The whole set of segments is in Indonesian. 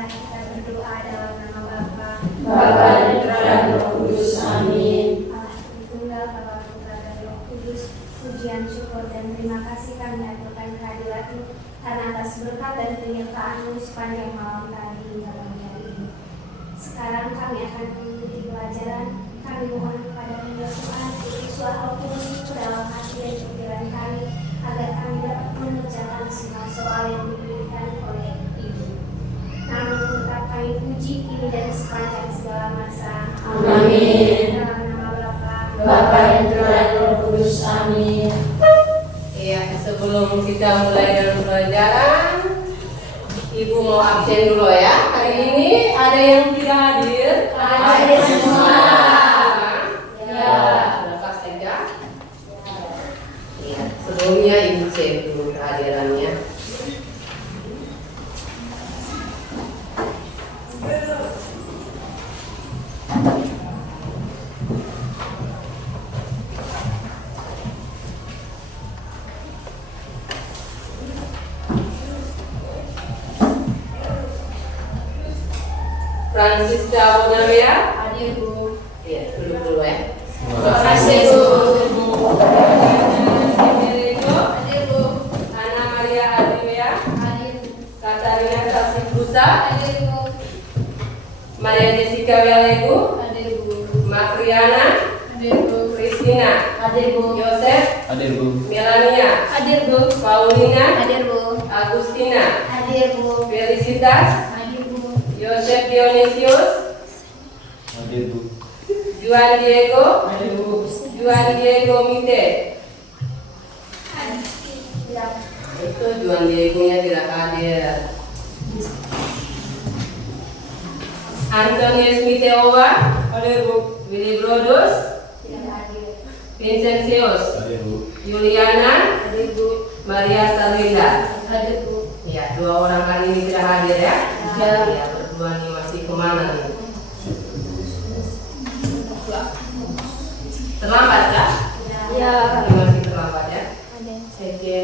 Marilah kita berdoa dalam nama Bapa, Bapa dan Putra dan Roh Kudus. Amin. Allah Tritunggal, Bapa, Putra dan Roh Kudus. Pujian, syukur, dan terima kasih kami aturkan kehadirat-Mu karena atas berkat dan penyertaan-Mu sepanjang malam tadi hingga pagi hari ini. Sekarang kami akan mengikuti pelajaran. Kami mohon kepada-Mu ya Tuhan, tulis suara Al-Qur'an ke dalam hati dan pikiran kami, agar kami dapat mengerjakan semua soal yang diberikan oleh Ibu. Namun tetap kami puji kini dan sepanjang segala masa. Amin. Dalam nama Bapa, Bapa dan Putra dan Roh Kudus. Amin. Ya, sebelum kita mulai dengan pelajaran, Ibu mau absen dulu ya. Hari ini ada yang tidak hadir? Hadir semua. Ya, lepas saja. Ya, sebelumnya Ibu cek dulu kehadirannya. Francisca Bonamea, Hadir Bu. ya duduk dulu ya. Terima kasih Bu. Hadir Bu. Ana Maria Adria, Hadir. Katarina Sasibusa, Hadir Bu. Maria Jessica Welegu, Hadir Bu. Makriana, Hadir Bu. Christina, Hadir Bu. Yosef, Hadir Bu. Melania, Hadir Bu. Paulina, Hadir Bu. Agustina, Hadir Bu. Felicitas, Hadir Bu. Yosef Dionysius, Hadir Bu. Juan Diego, Hadir Bu. Juan Diego Mite. Itu Juan Diego-nya tidak hadir. Antonius Miteowa, Hadir Bu. Willy Brodus, tidak hadir. Vincentius, Hadir Bu. Juliana, Hadir Bu. Maria Sarlinda. Hadir Bu. Ya, dua orang hari ini tidak hadir ya. Ya. Ya, berdua nih masih kemana nih? Terlambat kah? Ya. Ini masih terlambat ya. Ada. Oke.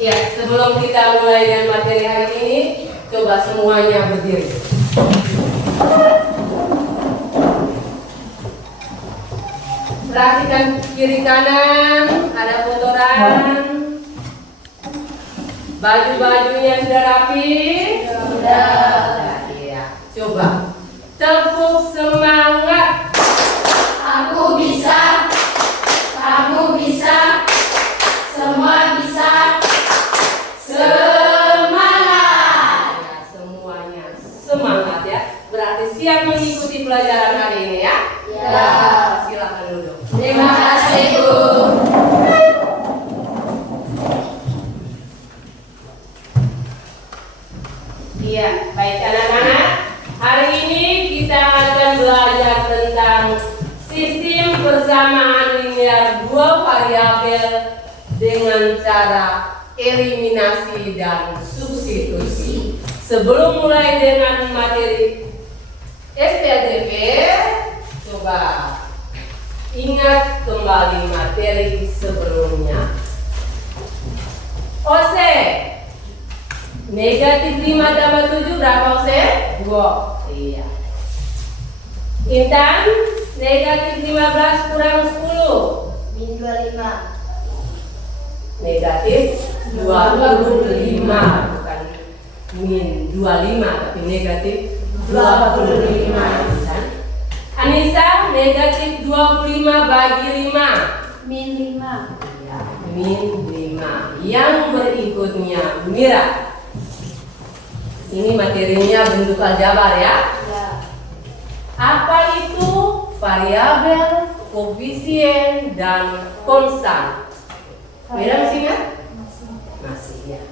Ya, sebelum kita mulai dengan materi hari ini, coba semuanya berdiri. Perhatikan kiri kanan, ada kotoran. Baju-bajunya sudah rapi? Sudah. Iya. Coba tepuk semangat. Aku bisa. Kamu bisa. Semua bisa. Semangat. Ya, semuanya semangat ya. Berarti siap mengikuti pelajaran hari ini ya. Ya. Silakan duduk. Terima kasih Bu. Iya, baik anak-anak. Hari ini kita akan belajar tentang sistem persamaan linear dua variabel dengan cara eliminasi dan substitusi. Sebelum mulai dengan materi SPLTP, coba ingat kembali materi sebelumnya. OSE negatif 5 tambah 7 berapa OSE? 2. Iya. Intan, negatif 15 kurang 10 Min 25. negatif 25, bukan min 25 tapi negatif 25. Intan. Anissa, negatif 25 bagi 5 Min 5. ya, min 5. Yang berikutnya Mira. Ini materinya bentuk aljabar ya. Ya. Apa itu variabel, koefisien, dan konstan? Mira masih ingat? Masih ya.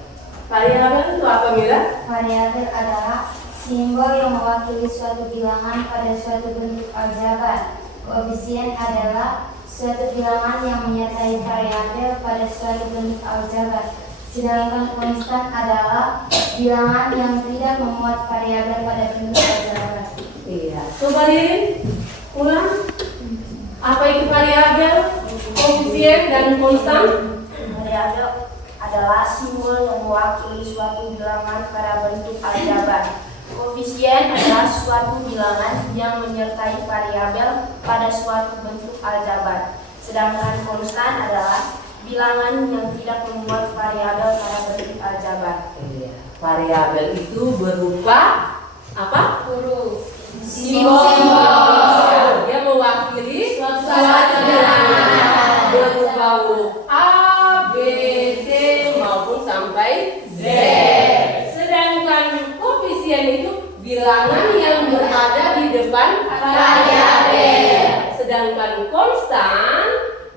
Variabel itu apa Mira? Variabel adalah simbol yang mewakili suatu bilangan pada suatu bentuk aljabar. Koefisien adalah suatu bilangan yang menyertai variabel pada suatu bentuk aljabar. Sedangkan konstan adalah bilangan yang tidak memuat variabel pada bentuk aljabar. Iya. Coba Ririn, ulang. Apa itu variabel, koefisien, dan konstan? Variabel adalah simbol yang mewakili suatu bilangan pada bentuk aljabar. Koefisien adalah suatu bilangan yang menyertai variabel pada suatu bentuk aljabar. Sedangkan konstan adalah bilangan yang tidak memuat variabel pada bentuk aljabar. Iya. Variabel itu berupa apa? Huruf. Simbol. Dia mewakili suatu bilangan berupa huruf A, B, C maupun sampai Z. Sedangkan koefisien itu bilangan yang berada di depan variabel. Sedangkan konstan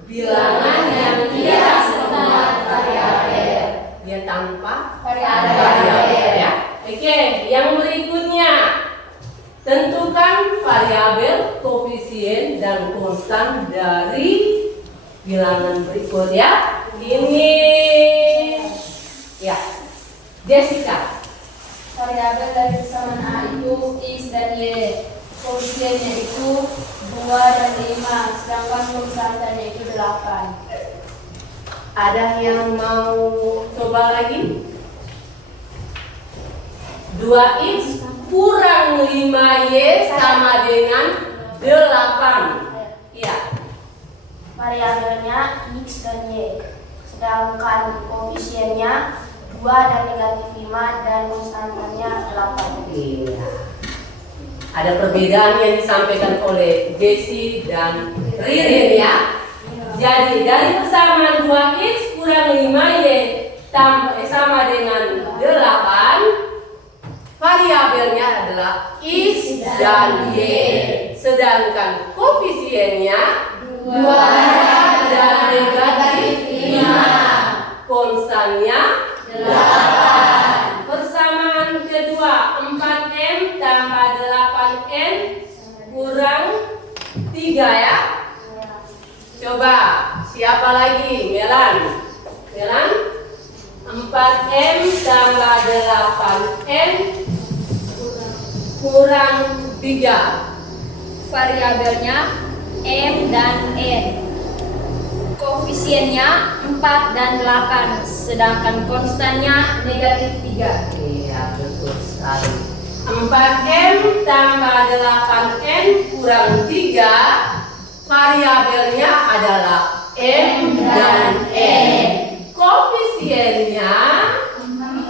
bilangan yang tidak memuat variabel. Dia tanpa variabel ya. Oke, yang berikutnya. Tentukan variabel, koefisien, dan konstan dari bilangan berikut ya. Ini ya, Jessica. Variabel dari kesamaan A itu X dan Y. Koefisiennya itu 2 dan 5, sedangkan konstantannya itu 8. Ada yang mau coba lagi? 2x kurang 5y sama dengan 8. Iya. Variabelnya X dan Y, sedangkan koefisiennya 2 dan negatif 5 dan konstantannya 8. Iya. Ada perbedaan yang disampaikan oleh Jessie dan Ririn ya. Jadi dari persamaan 2x kurang 5y sama dengan 8, variabelnya adalah x dan y. Sedangkan koefisiennya 2 dan negatif 5. Konstannya 8. Persamaan kedua 4m tambah 8n kurang 3 ya. Coba siapa lagi? Melan. 4m tambah 8n kurang 3. Variabelnya M dan N. Koefisiennya 4 dan 8, sedangkan konstannya negatif 3. Iya, betul sekali. 4m tambah 8n kurang 3. Variabelnya adalah M dan N. Koefisiennya 4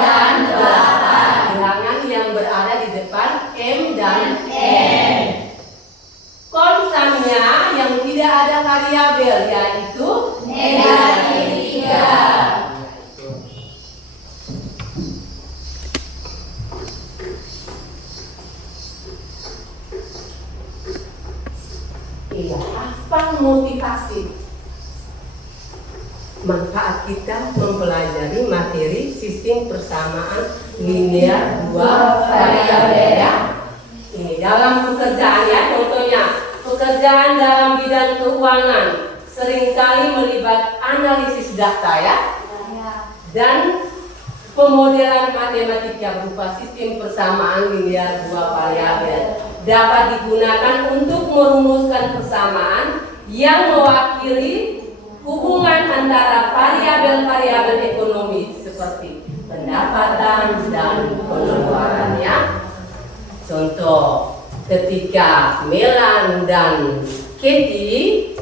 dan 8. Bilangan yang berada di depan M dan N. Konstannya yang tidak ada variabel yaitu negatif 3. Iya, apa motivasi? Manfaat kita mempelajari materi sistem persamaan linear 2 variabel ya. Ini dalam pekerjaan ya, contohnya pekerjaan dalam bidang keuangan seringkali melibat analisis data ya, dan pemodelan matematika berupa sistem persamaan linear 2 variabel dapat digunakan untuk merumuskan persamaan yang mewakili hubungan antara variabel-variabel ekonomi seperti pendapatan dan pengeluarannya. Contoh, ketika Melan dan Katie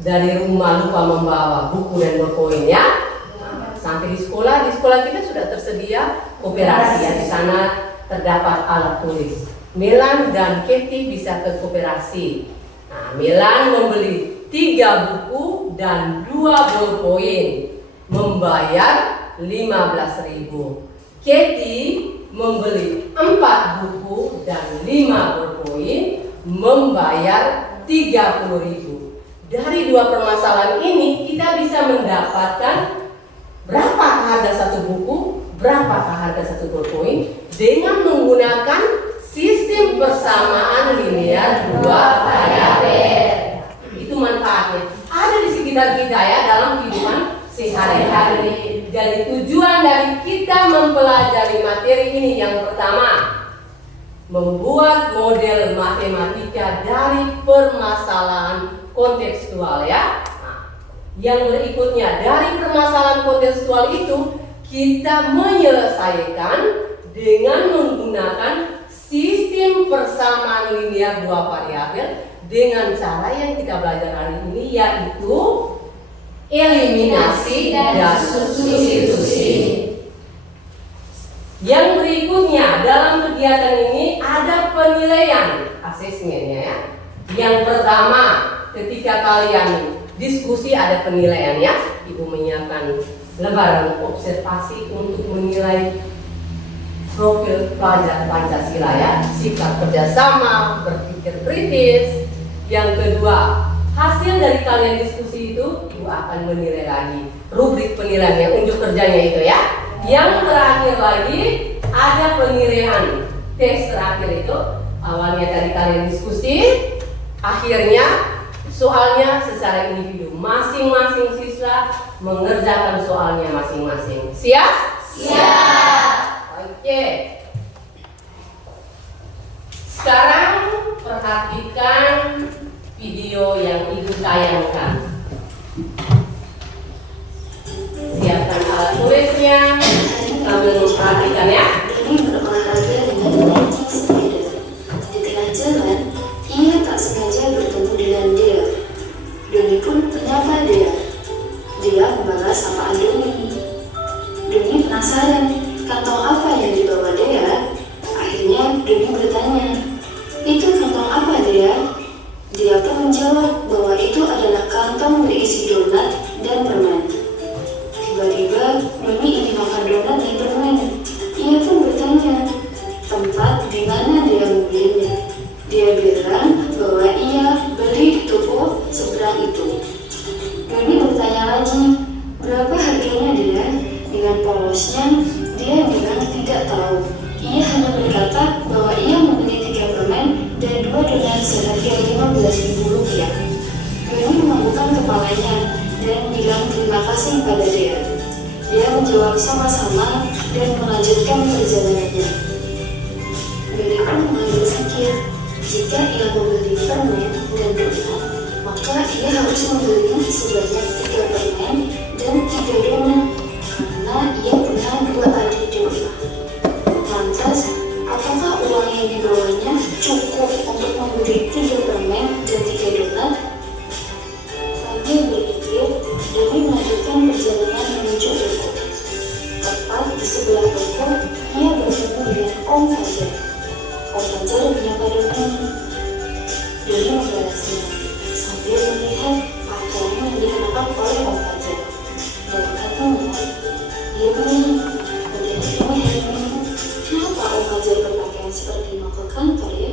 dari rumah lupa membawa buku dan berkoin ya, sampai di sekolah kita sudah tersedia koperasi ya, di sana terdapat alat tulis. Melan dan Katie bisa ke koperasi. Nah, Melan membeli 3 buku dan 2 bolpoin, membayar 15.000. Katie membeli 4 buku dan 5 bolpoin, membayar 30.000. Dari 2 permasalahan ini kita bisa mendapatkan berapa harga satu buku, berapa harga satu bolpoin dengan menggunakan sistem persamaan linear 2 variabel. Itu manfaatnya. Ada di sekitar kita ya dalam kehidupan sehari-hari. Jadi tujuan dari kita mempelajari materi ini yang pertama, membuat model matematika dari permasalahan kontekstual ya. Nah, yang berikutnya dari permasalahan kontekstual itu kita menyelesaikan dengan menggunakan sistem persamaan linear dua variabel dengan cara yang kita belajar hari ini, yaitu eliminasi dan substitusi. Yang berikutnya dalam kegiatan ini ada penilaian asesmennya ya. Yang pertama, ketika kalian diskusi ada penilaian ya. Ibu menyiapkan lembaran observasi untuk menilai profil pelajar Pancasila ya, sikap kerjasama, berpikir kritis. Yang kedua, hasil dari kalian diskusi itu Ibu akan menilai lagi rubrik penilaiannya, unjuk kerjanya itu ya. Yang terakhir lagi ada penilaian tes terakhir itu, awalnya tadi kalian diskusi, akhirnya soalnya secara individu, masing-masing siswa mengerjakan soalnya masing-masing. Siap? Siap. Oke. Sekarang perhatikan video yang Ibu tayangkan. Siapkan alat tulisnya sambil memperhatikan ya. Doni berolahraga dengan menaiki sepeda. Di tengah jalan, ia tak sengaja bertemu dengan Dea. Doni pun menyapa Dea. Dea membalas sapaan Doni. Doni penasaran, kantong apa yang dibawa Dea? Akhirnya Doni bertanya, itu kantong apa Dea? Dia pun menjawab bahwa itu adalah kantong berisi donat dan permen. Tiba-tiba Doni ingin makan donat dan permen. Ia pun bertanya, tempat di mana dia membelinya. Dia bilang bahwa ia beli di toko seberang itu. Doni bertanya lagi, berapa harganya dia? Dengan polosnya, dia bilang tidak tahu. Ia hanya berkata bahwa ia membeli 3 permen dan 2 donat seharga Rp15.000. Doni menganggukkan kepalanya dan bilang terima kasih pada Dea. Dia menjawab sama-sama dan melanjutkan perjalanannya. Doni pun mulai berpikir, jika ia membeli permen dan donat, maka ia harus membeli sebanyak 3 permen dan 3 donat, karena ia punya 2 adik donat. Lantas, apakah uang yang dibawanya cukup untuk membeli 3 permen dan 3 donat? Sambil berpikir, Doni melanjutkan perjalanan menuju toko. Tepat di sebelah toko, ia bertemu dengan Om Fajar. Om Fajar menyapa Doni. Doni membalasnya sambil melihat pakaian yang dikenakan oleh Om Fajar. Dan katanya, dia begini, berarti ini hari Minggu. Kenapa Om Fajar berpakaian seperti mau ke kantor ya?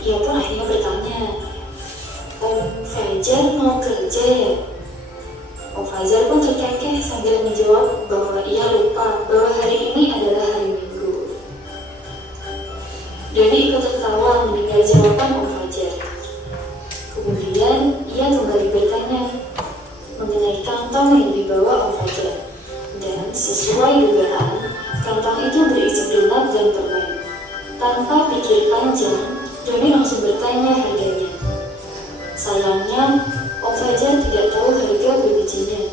Ia pun akhirnya bertanya, Om Fajar mau kerja ya? Om Fajar pun terkekeh sambil menjawab bahwa ia lupa bahwa hari ini adalah hari Minggu. Doni ikut tertawa mendengar jawaban Om Fajar. Kemudian ia kembali bertanya mengenai kantong yang dibawa Om Fajar. Dan sesuai dugaan, kantong itu berisi donat dan permen. Tanpa pikir panjang, Doni langsung bertanya harganya. Sayangnya, Om Fajar tidak tahu harga berbijinya.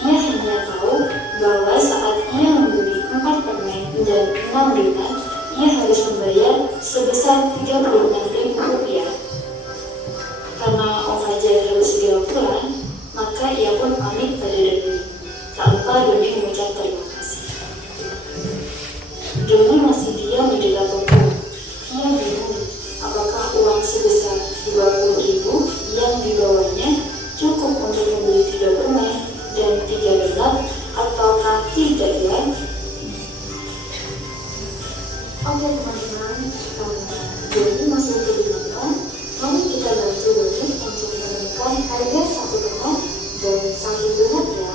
Ia hanya tahu bahwa saat ia membeli 4 permen dan 6 donat, ia harus membayar sebesar Rp36.000. Karena Om Fajar harus segera pulang, maka ia pun pamit pada Doni. Tak lupa Doni mengucap terima kasih. Doni masih diam di dekat toko. Ia bingung apakah uang sebesar 20.000 yang dibawanya cukup untuk membeli 3 permen dan 3 donat ataukah tidak ya? Oke teman-teman, Doni masih kebingungan. Mari kita bantu Doni untuk menemukan harga 1 donat dan 1 donat ya.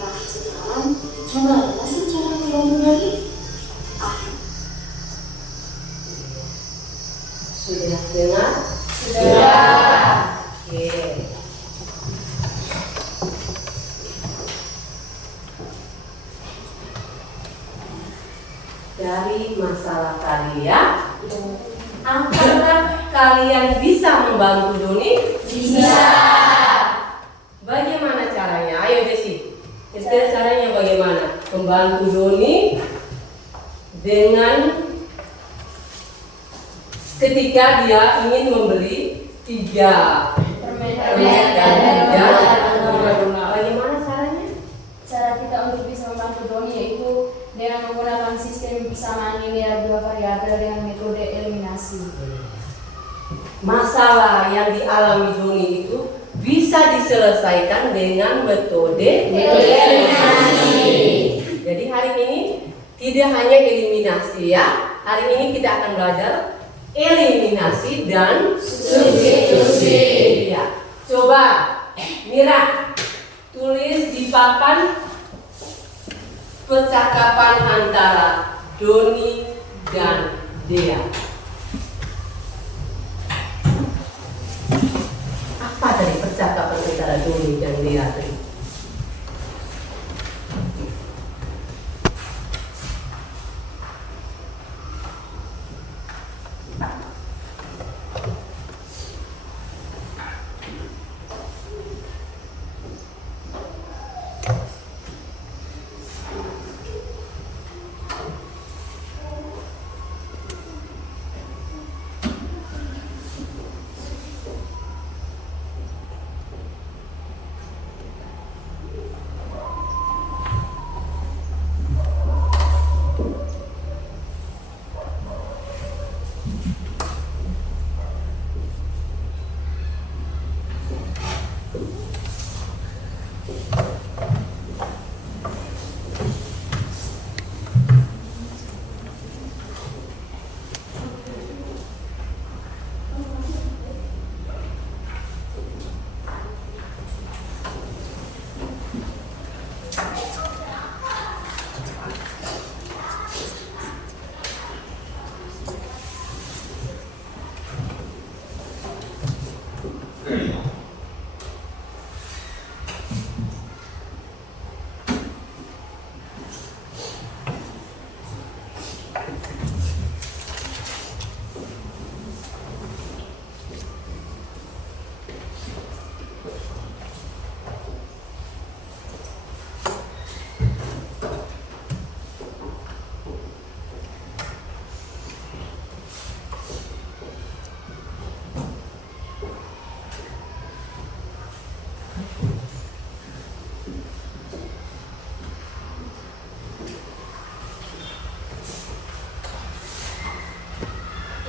Nah sekarang gimana sih cara membantu Doni? Sudah dengar? Sudah. Oke. Dari masalah tadi ya, apakah kalian bisa membantu Doni? Bisa. membantu Doni dengan ketika dia ingin membeli 3 permen dan 3 donat. Bagaimana caranya? Cara kita untuk bisa membantu Doni yaitu dengan menggunakan sistem persamaan linear dua variabel dengan metode eliminasi. Masalah yang dialami Doni itu bisa diselesaikan dengan metode eliminasi. Jadi hari ini tidak hanya eliminasi ya. Hari ini kita akan belajar eliminasi dan substitusi. Ya. Coba Mira tulis di papan percakapan antara Doni dan Dea. Apa tadi percakapan antara Doni dan Dea tadi?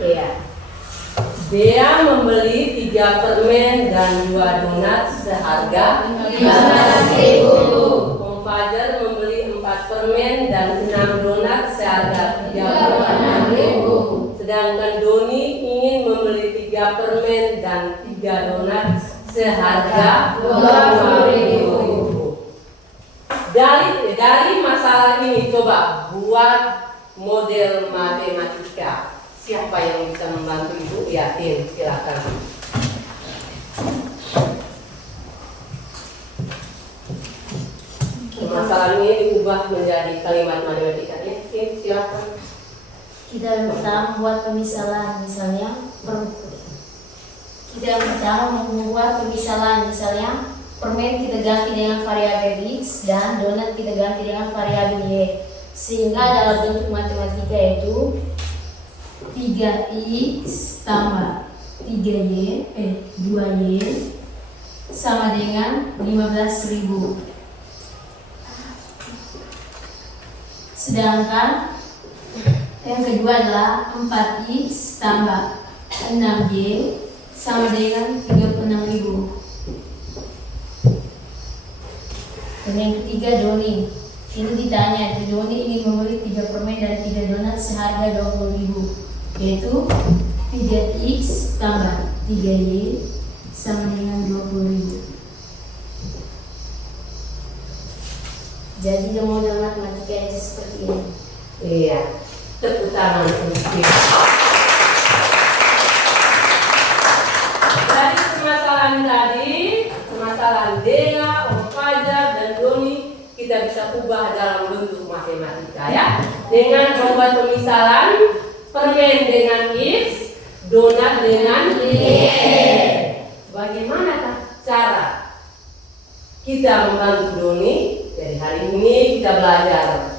Iya. Dea membeli 3 permen dan 2 donat seharga 15.000. Om Fajar membeli 4 permen dan 6 donat seharga 36.000. Sedangkan Doni ingin membeli 3 permen dan 3 donat seharga 20.000. Dari masalah ini coba buat model matematika. Siapa yang bisa membantu Ibu? Ya, Tim, silakan. Masalah ini diubah menjadi kalimat matematika. Ya, Tim, silakan. Kita yang pertama membuat pemisalan, misalnya permen kita ganti dengan variabel X dan donat kita ganti dengan variabel Y, sehingga dalam bentuk matematika itu 3X tambah 2Y sama dengan 15.000. Sedangkan yang kedua adalah 4X tambah 6Y sama dengan 36.000. Dan yang ketiga Doni. Itu ditanya, Doni ingin membeli 3 permen dan 3 donat seharga 20.000. Yaitu 3X tambah 3Y sama dengan 20.000. Jadi model matematika itu seperti ini. Iya, tepuk tangan untuk kita. Dari permasalahan Dea, Om Fajar, dan Doni kita bisa ubah dalam bentuk matematika ya. Dengan membuat pemisalan permen dengan X, donat dengan Y. Bagaimana cara kita membantu Doni? Dari hari ini kita belajar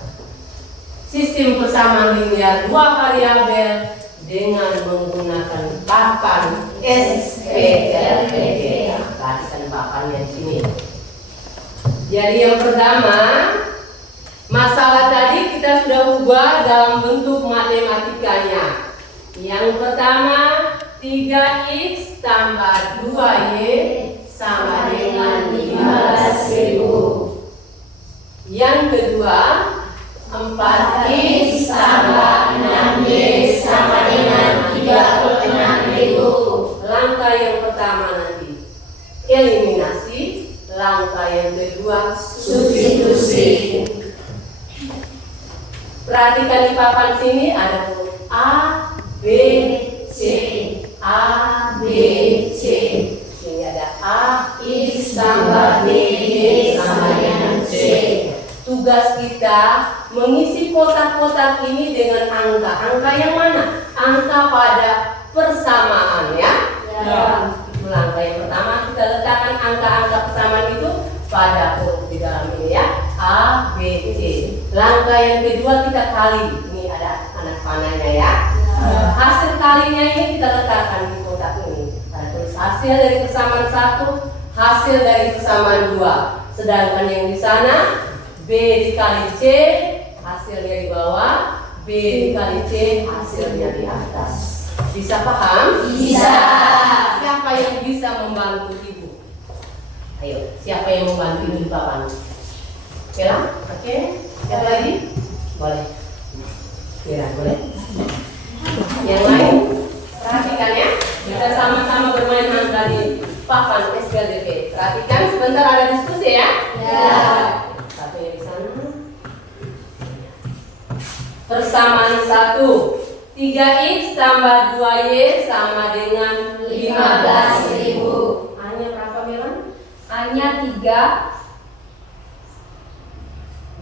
sistem persamaan linear dua variabel dengan menggunakan papan SPLDB. Perhatikan papannya di sini. Jadi yang pertama, masalah tadi kita sudah ubah dalam bentuk matematikanya. Yang pertama, 3x tambah 2y sama dengan 15.000. Yang kedua, 4x tambah 6y sama dengan 36.000. Langkah yang pertama nanti eliminasi, langkah yang kedua substitusi. Perhatikan di papan sini ada huruf A, B, C, A, B, C. Sini ada A, X tambah B, Y sama dengan C. Tugas kita mengisi kotak-kotak ini dengan angka. Angka yang mana? Angka pada persamaan ya. Itu langkah yang pertama, kita letakkan angka-angka persamaan itu pada huruf di dalam ini ya. A, B, C. Langkah yang kedua kita kali. Ini ada anak panahnya ya. Hasil kalinya ini kita letakkan di kotak ini. Kita tulis hasil dari persamaan 1, hasil dari persamaan 2. Sedangkan yang di sana B dikali C, hasilnya di bawah, B dikali C, hasilnya di atas. Bisa paham? Bisa. Siapa yang bisa membantu ibu? Ayo, siapa yang membantu ibu di papan? Bella? Oke. Siapa lagi? Boleh. Bella, boleh. Yang lain? Perhatikan ya. Kita sama-sama bermain angka di papan SPLDB. Perhatikan, sebentar ada diskusi ya. Ya. Persamaan 1, 3x tambah 2y sama dengan 15.000. A-nya berapa Milan? A-nya 3,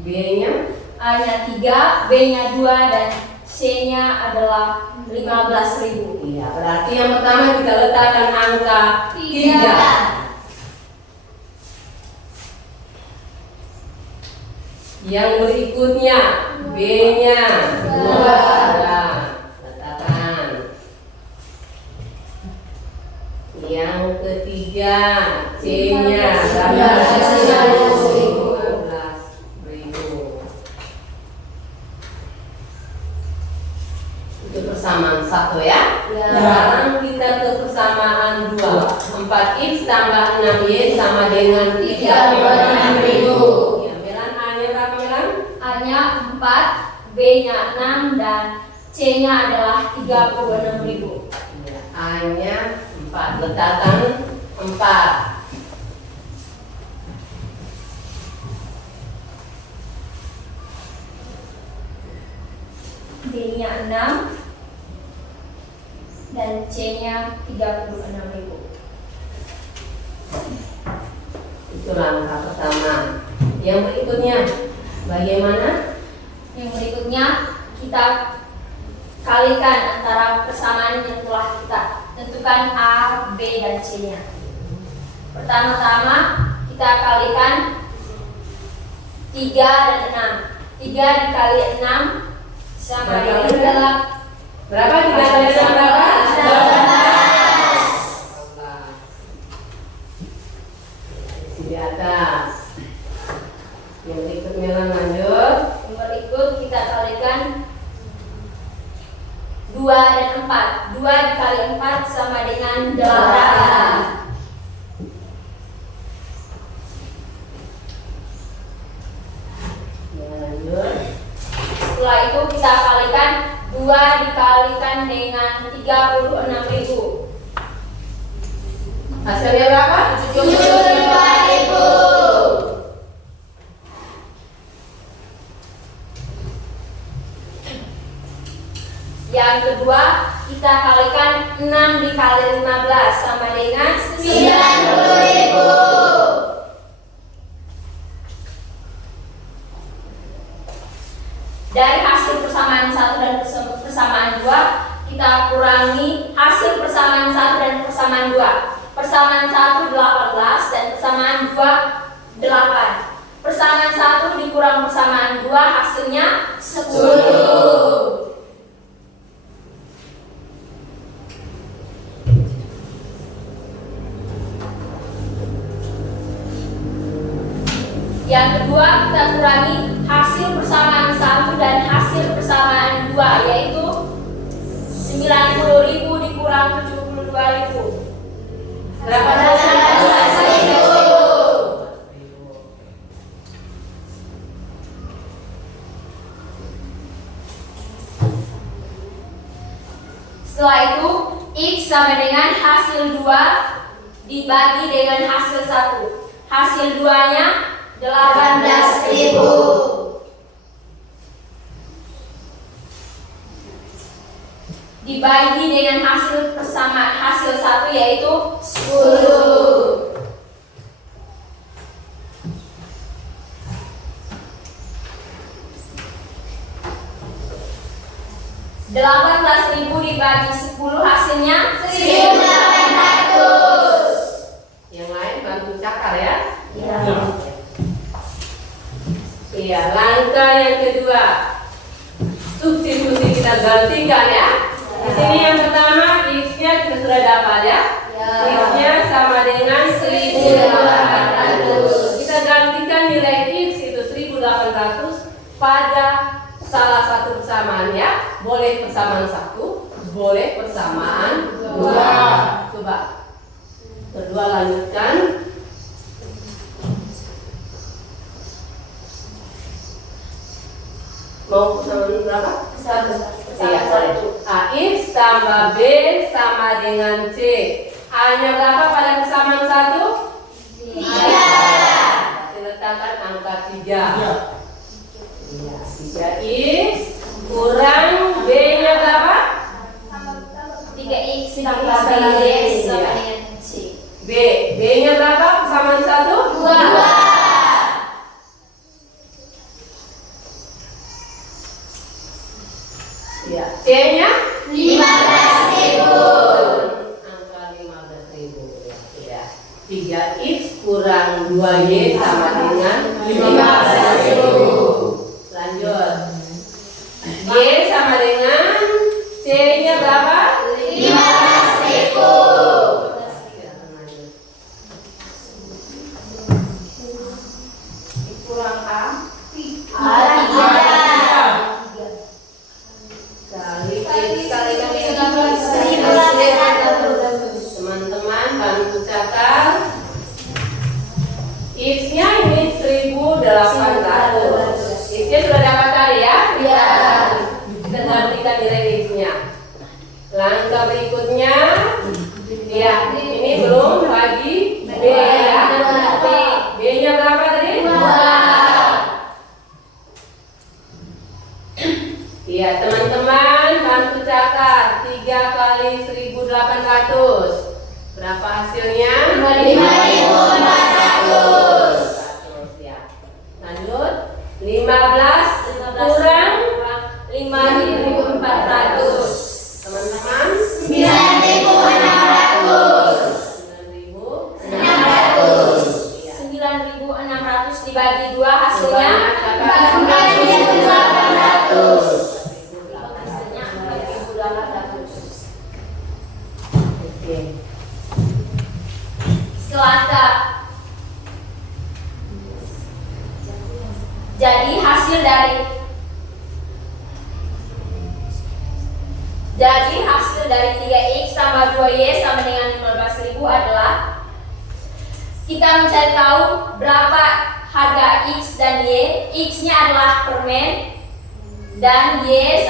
B-nya? A-nya 3, B-nya 2, dan C-nya adalah 15.000. Iya, berarti yang pertama kita letakkan angka 3. Yang berikutnya B-nya 2. Letakkan. Yang ketiga C-nya 15.000. Itu persamaan 1 ya. Sekarang kita ke persamaan 2. 4x tambah 6y sama dengan 36.000. A-nya 4, B-nya 6, dan C-nya adalah 36.000. A-nya 4, letakkan 4. B-nya 6, dan C-nya 36.000. Itu langkah pertama. Yang berikutnya bagaimana? Yang berikutnya kita kalikan antara persamaan yang telah kita tentukan A, B, dan C-nya. Pertama-tama kita kalikan 3 dan 6. 3 dikali 6 sama dengan berapa? 3 kali 6 berapa? 12. Di atas. Yang berikutnya lanjut. Yang berikut kita kalikan 2 dan 4. 2 dikali 4 sama dengan 8. Lanjut. Setelah itu kita kalikan 2 dikalikan dengan 36.000. Hasilnya berapa? 75.000. Yang kedua, kita kalikan 6 dikali 15 sama dengan 90.000. Dari hasil persamaan 1 dan persamaan 2, kita kurangi hasil persamaan 1 dan persamaan 2. Persamaan 1 18 dan persamaan 2 8. Persamaan 1 dikurang persamaan 2 hasilnya 10. 90.000 dikurang 72.000. Berapa? 11.000. Setelah itu X sama dengan hasil 2 dibagi dengan hasil 1. Hasil 2-nya 18.000 dibagi dengan hasil persamaan hasil 1 yaitu 10. $18.000 dibagi 10 hasilnya 1.800. Yang lain bantu cakar ya. Ya. Iya, langkah yang kedua. Substitusi kita gantikan ya. Di sini yang pertama X-nya kita sudah dapat ya. X-nya sama dengan 1.800. Kita gantikan nilai X itu 1.800 pada salah satu persamaan ya. Boleh persamaan 1, boleh persamaan 2. Coba. Kedua lanjutkan. Mau persamaan berapa? 1. Iya, X tambah B sama dengan C. A-nya berapa pada persamaan 1? 3. Diletakkan angka 3. Iya, 3X kurang B-nya berapa? 3X tambah B sama dengan C. B-nya berapa persamaan 1? 2. Iya, C-nya 15.000. angka 15.000 ya. 3X kurang 2Y sama dengan 15.000. Lanjut. Y sama dengan C-nya berapa? 15.000. Kurang A. Teman-teman bantu catat. X-nya ini 1.800. X-nya sudah dapat tadi ya? Ya. Kita gantikan nilai X-nya. Langkah berikutnya, ya ini belum bagi B ya. B-nya berapa tadi? 2. Iya teman-teman bantu catat 3 kali 1.800. Berapa hasilnya? 5.400. Ya. Lanjut 15 kurang 5.400. teman-teman 9.600. 9.600 dibagi 2 hasilnya 4.800. Hasilnya 4.800. Oke. Selangkah. Jadi hasil dari 3X tambah 2Y sama dengan 15.000 adalah kita mencari tahu berapa harga X dan Y. X-nya adalah permen dan Y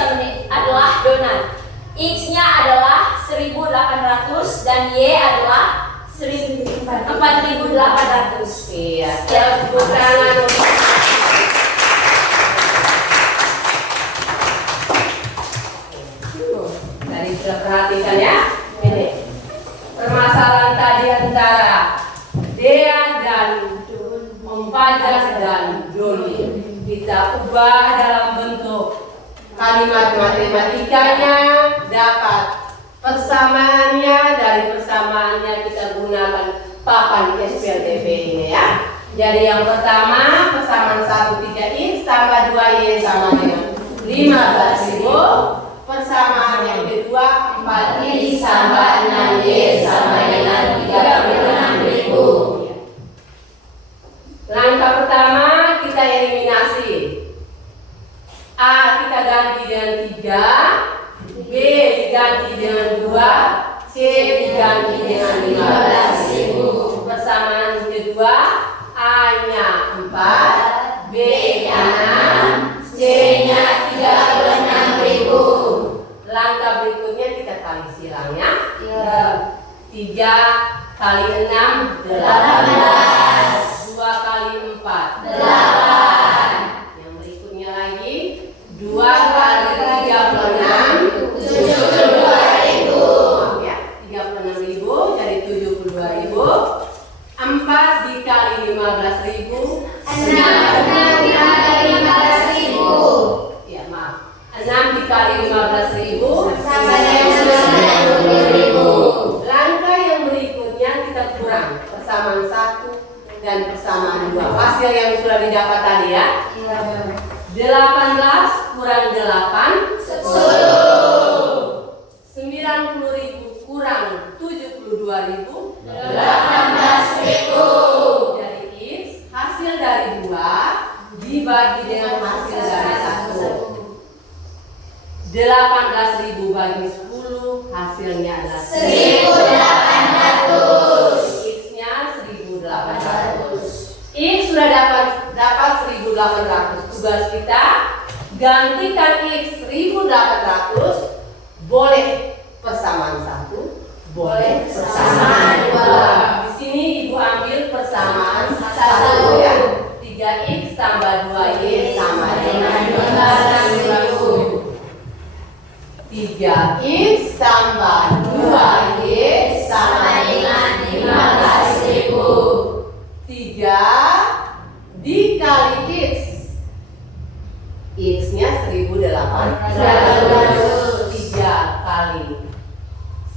adalah donat. X-nya adalah 1.800 dan Y adalah 4.800. Iya, tepuk tangan. Tadi sudah perhatikan ya. Ini permasalahan tadi antara Dea dan Fajar dan Doni kita ubah dalam bentuk kalimat matematikanya, dapat persamaannya, dari persamaannya kita gunakan papan SPLTP ini ya. Jadi yang pertama persamaan 1 3X tambah 2Y sama dengan 15.000. Persamaan yang kedua 4X tambah 6Y sama dengan 36.000. Langkah pertama kita eliminasi. A kita ganti dengan 3, B diganti dengan 2, C diganti dengan 15.000. Persamaan kedua, A-nya 4, B-nya 6, C-nya 36.000. Langkah berikutnya kita kali silang ya. 3 kali 6, 18. 2 kali 4, 8. Yang berikutnya lagi, 2 kali 36, 72.000. Ya, 36.000 jadi 72.000. 4 dikali 15.000, 15.000. Ya, maaf. 6 dikali 15.000 sama dengan 90.000. Langkah yang berikutnya kita kurang persamaan 1 dan persamaan 2. Hasil yang sudah didapat tadi ya. 18 kurang 8, 10. 90.000 kurang 72.000, 18.000. Jadi X hasil dari 2 dibagi dengan hasil dari 1. 18.000 bagi 10 hasilnya adalah 1.800. X-nya 1.800. X sudah dapat 1.800. Tugas kita gantikan X 1.800 boleh persamaan 1, boleh persamaan 2. Di sini Ibu ambil persamaan 1 ya. 3X tambah 2Y sama dengan 15.000. 3X tambah 2Y sama dengan 15.000. 3 dikali X. X-nya 1.800. 3 kali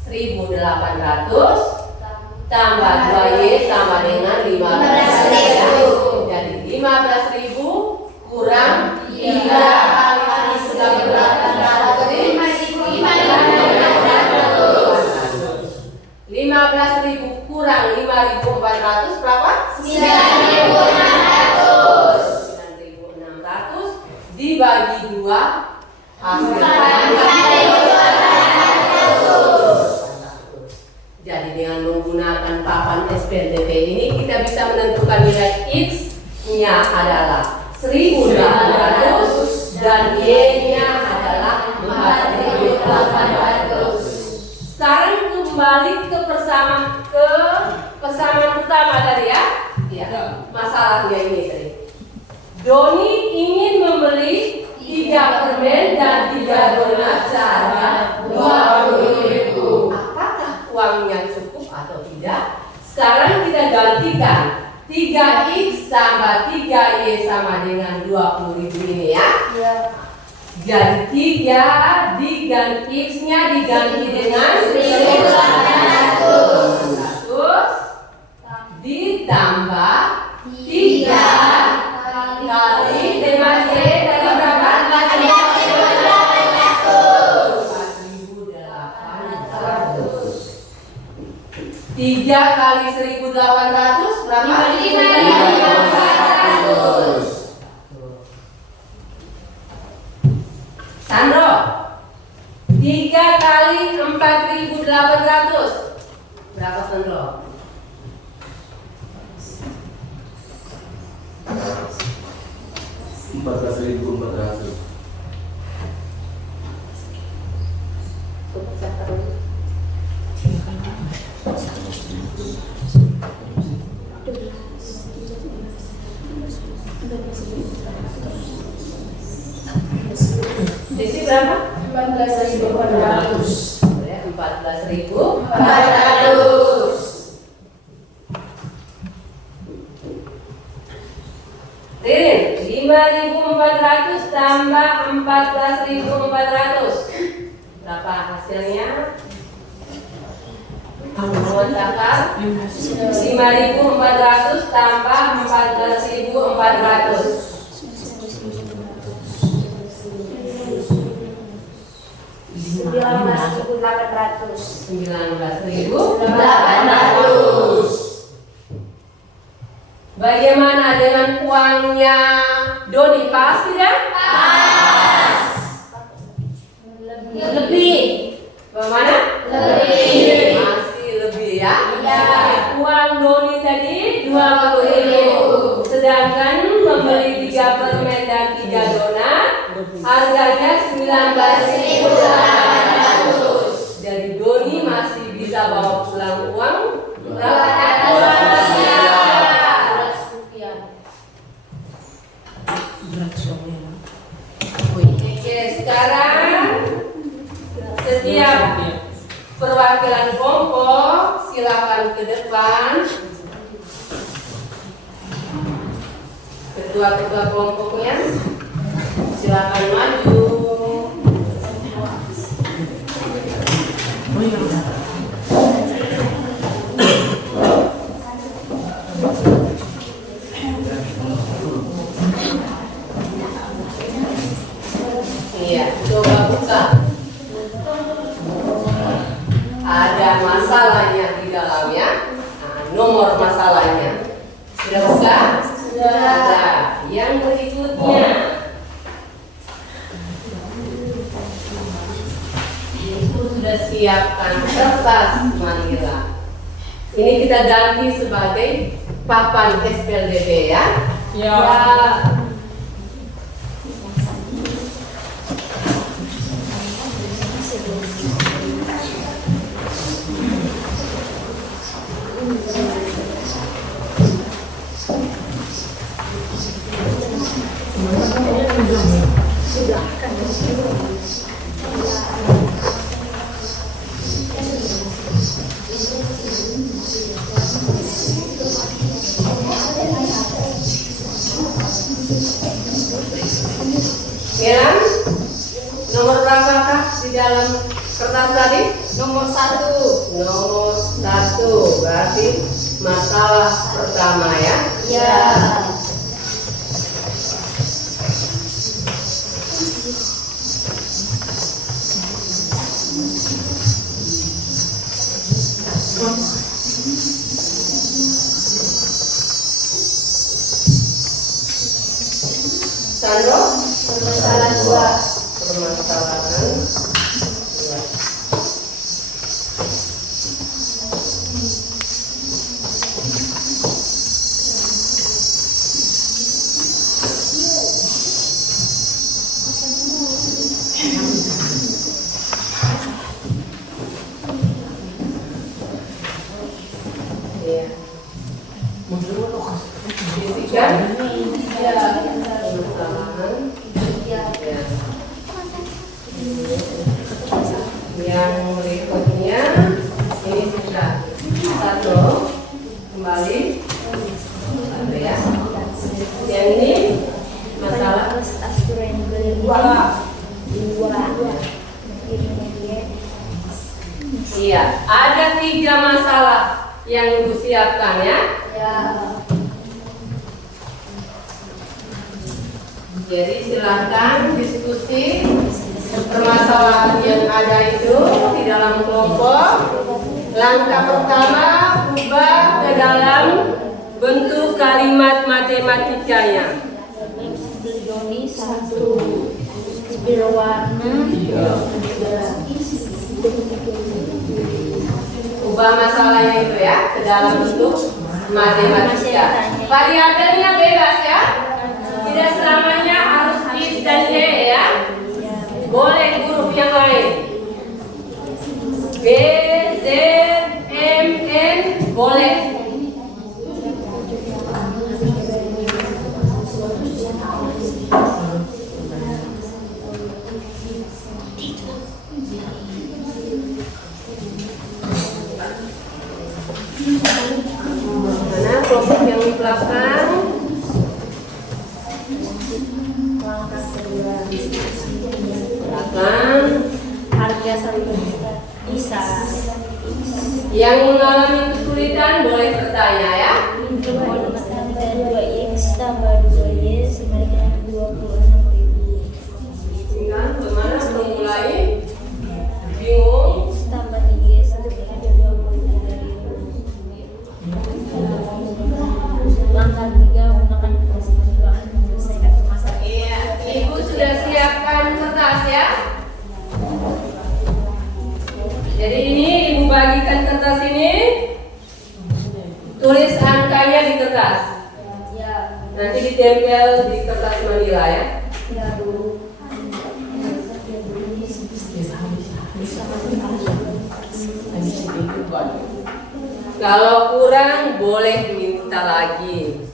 1.800 tambah 2Y sama dengan 15.000. Jadi 15.000 kurang 3 kali 1.800. 15.000 kurang 5.400 berapa? 9.600 dibagi 2 hasilnya. Jadi dengan menggunakan papan SPDP ini kita bisa menentukan nilai X-nya adalah 1.800 dan Y-nya adalah 4.800. Sekarang kembali ke persamaan pertama tadi ya. Iya. Masalahnya ini tadi. Doni ingin membeli 3 permen dan 3 donat seharga 20.000. Apakah uangnya cukup atau tidak? Sekarang kita gantikan 3X tambah 3Y sama dengan 20.000 ini ya. Jadi 3 diganti X-nya diganti dengan 1.800 ditambah 3 kali dengan Y dari berapa? 4.800. 3 kali 1.800 berapa? 5.400. Sandro, 3 kali 4.800 berapa Sandro? 14.400. Desi berapa? 14.400. 14.400. Ririn, 5.400 tambah 14.400 berapa hasilnya? Kamu catat 5.400 tambah 14.400 19.800. Bagaimana dengan uangnya Doni? Pas tidak? Pas. Lebih. Harganya 19.800. Jadi Doni masih bisa bawa pulang uang berapa? 100 rupiah. Oke, sekarang setiap perwakilan kelompok silakan ke depan. Ketua-ketua kelompoknya silakan maju. Iya, coba buka. Ada masalahnya di dalamnya. Nah, nomor masalahnya sudah buka? Sudah. Ada. Yang berikutnya. Ibu sudah siapkan kertas manila. Ini kita ganti sebagai papan SPLDB ya. Ya. Milan, nomor berapakah di dalam kertas tadi? Nomor 1. Nomor 1, berarti masalah pertama ya. Ya. Sandro, Permasalahan 2. permasalahan 2. Iya. Fisika? Ya. Permasalahan. Ya. Yang berikutnya ini sudah 1 kembali. Satu ya. Yang ini masalah iya, ada 3 masalah yang Ibu siapkan ya. Ya. Jadi silakan diskusi permasalahan yang ada itu di dalam kelompok. Langkah pertama, ubah ke dalam bentuk kalimat matematikanya. Doni 1. Berwarna. Ubah masalahnya itu ya ke dalam bentuk matematika. Variabelnya bebas ya. Tidak selamanya harus X dan Y ya. Boleh huruf yang lain. B, Z, M, N boleh. Mana kelompok yang di belakang? Belakang. Harga 1 juta. Bisa. Yang mengalami kesulitan boleh bertanya ya. 2x tambah 2y sebanyak 26.000. Tinggal bagaimana memulai? Bingung? Tambah 3 sebanyak 23.000. Langkah 3 menggunakan persimpulan menyelesaikan masalah. Iya, Ibu sudah siapkan kertas ya. Jadi ini Ibu bagikan kertas ini. Tulis angkanya di kertas. Ya. Nanti ditempel di kertas manila ya. Ya. Kalau kurang boleh minta lagi.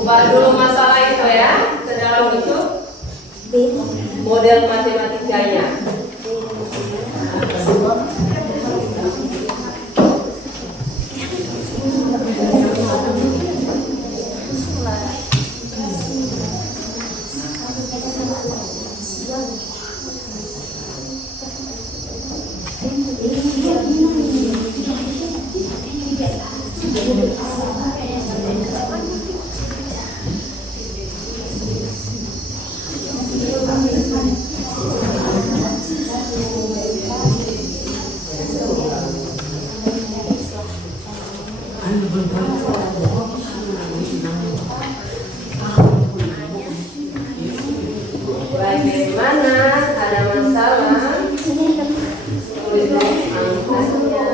Ubah dulu masalah itu ya, ke dalam itu model matematikanya. Bagaimana? Ada masalah? Tulis angkanya.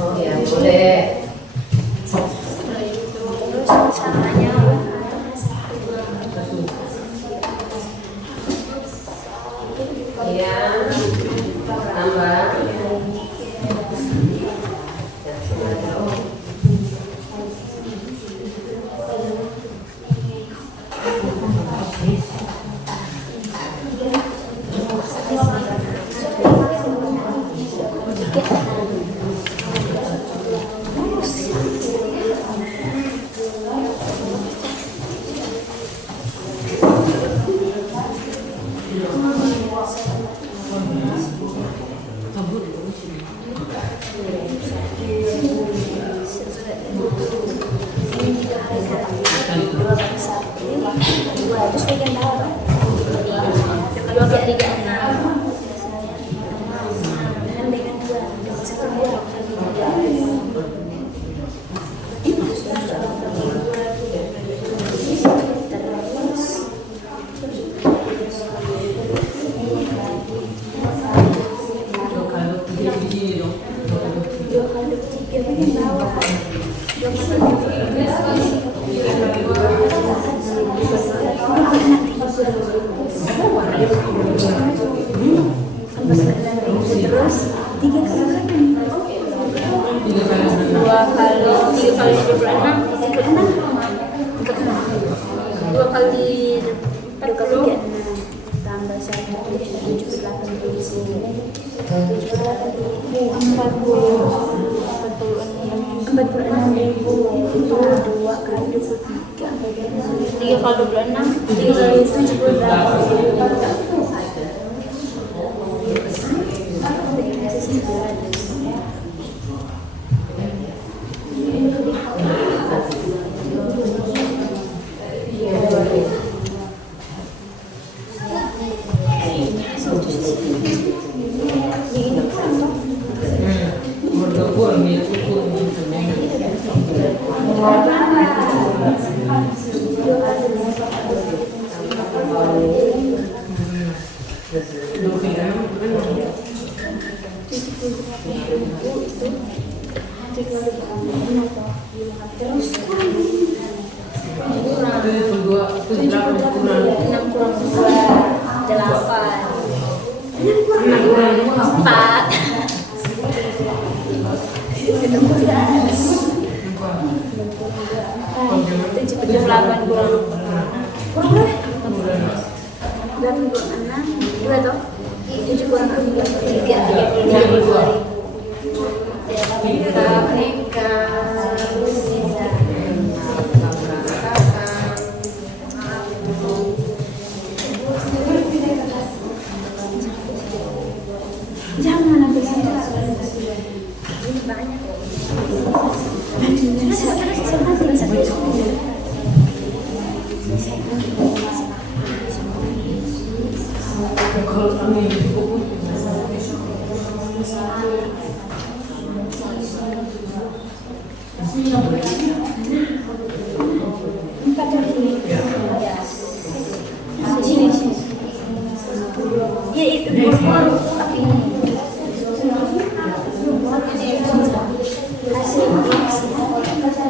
Oh ya, boleh. Iya, tambah. Terima kasih. 3 kali 26 3 kali 78.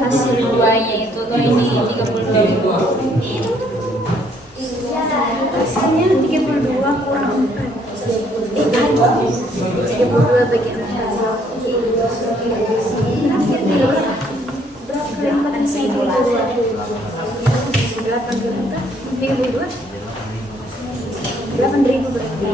hasil duanya itu tuh ini 32. Hasilnya 32 kurang 4. 32 bagi 4. Berapa kan simulasi? 8.000 berarti.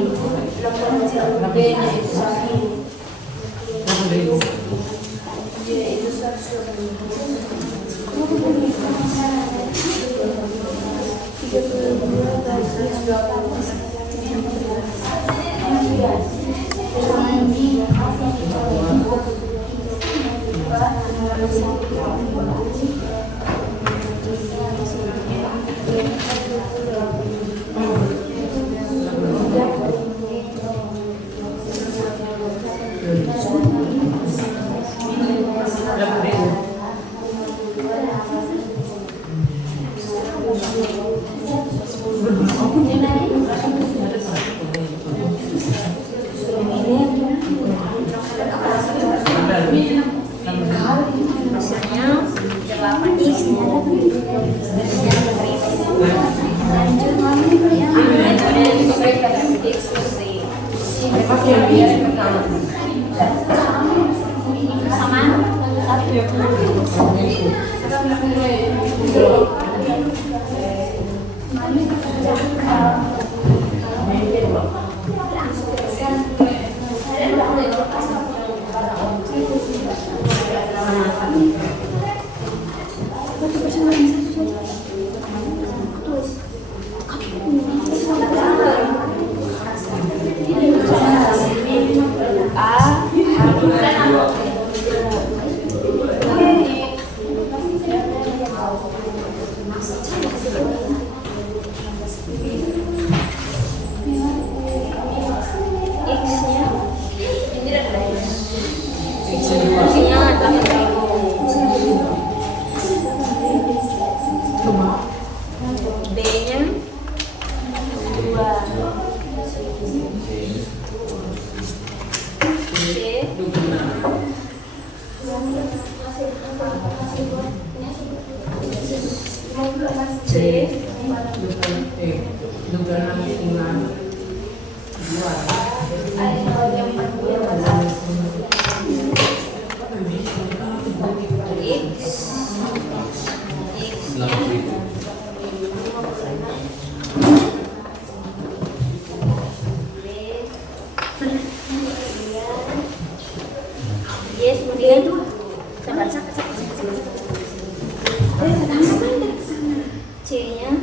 C-nya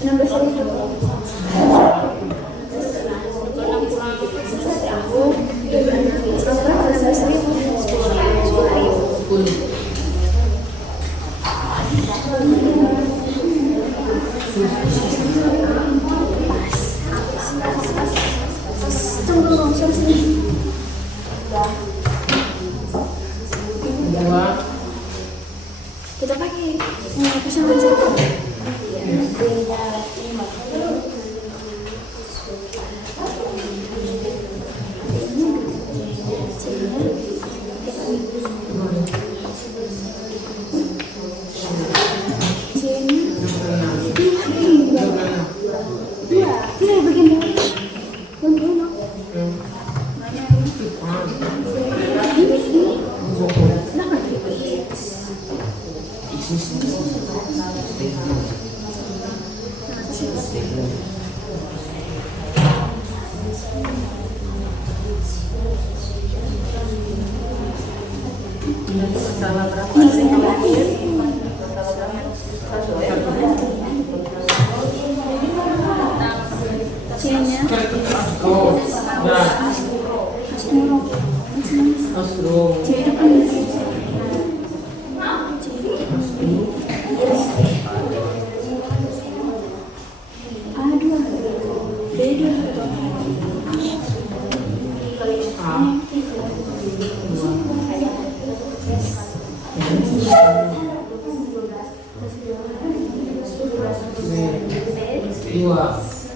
Kita pakai pasangan satu.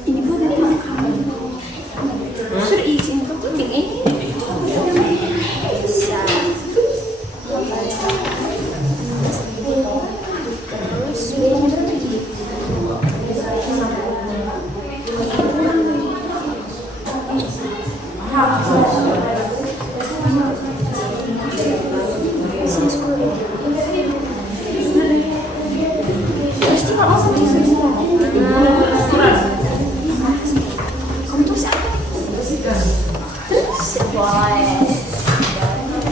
Ini bukan sudah izin ke kuning ini. Bisa.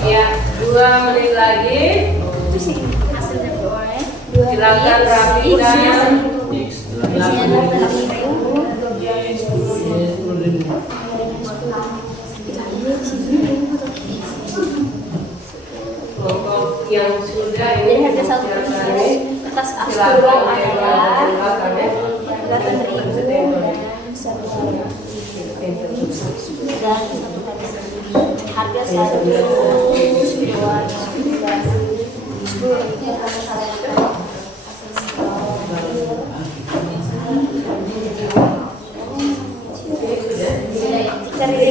Ya, 2 menit lagi. Silakan rapikan. Kelompok yang sudah ini Harga satu atas silakan adalah harga satu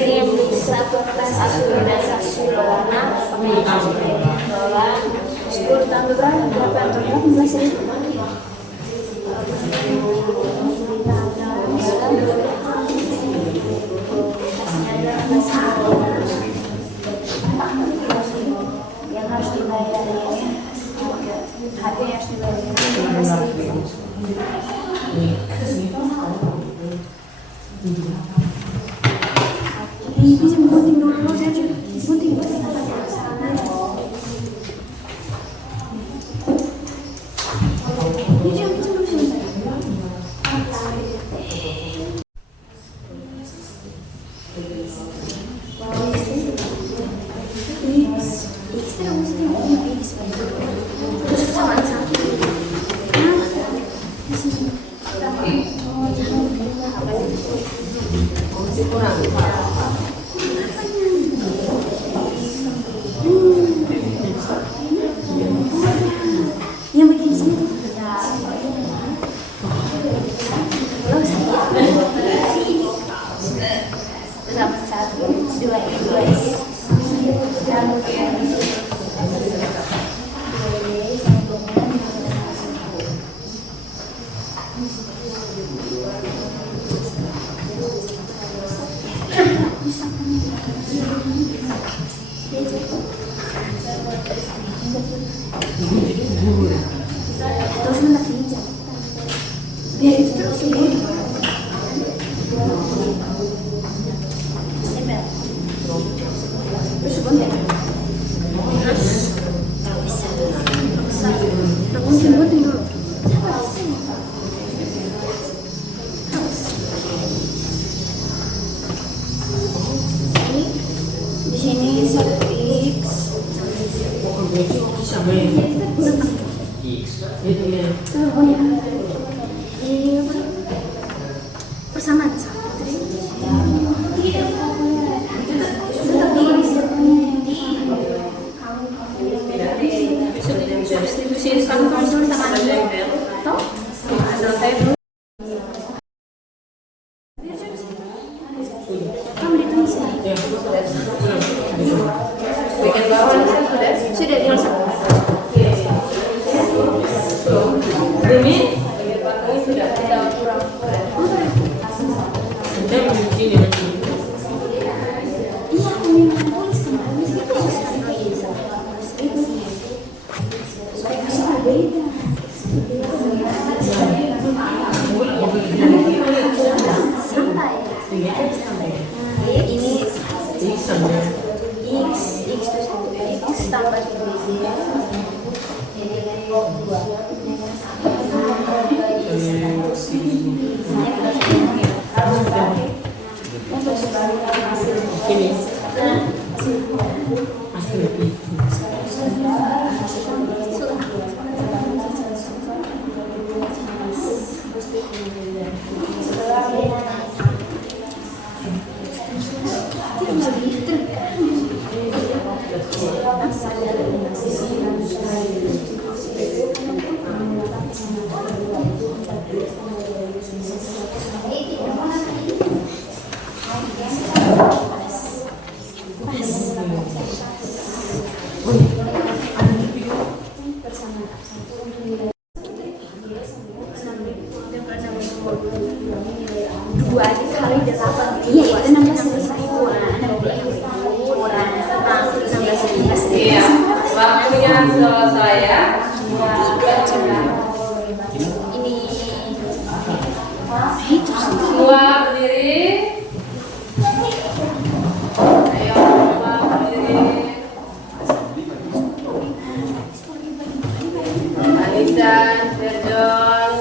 yang satu tas asur dan sasu warna dolar 10 tambah berapa? 18.000. Yang harus dibayar harga yang harus dibayar 15.000. Ini bisa gunting dulu saja. Gunting. Ini yang bisa gunting. Yang bikin sini tuh. Sama 1, 2, 2. Biar itu terus sembunyi. Terus sembunyi. Terus gunting dulu. Persamaan sama. Substitusi sama Bagian bawah sudah ini bagian belakangnya sudah kurang. Iya, waktunya selesai ya. Semua berdiri. Ayo semua berdiri. Anissa, Serjon.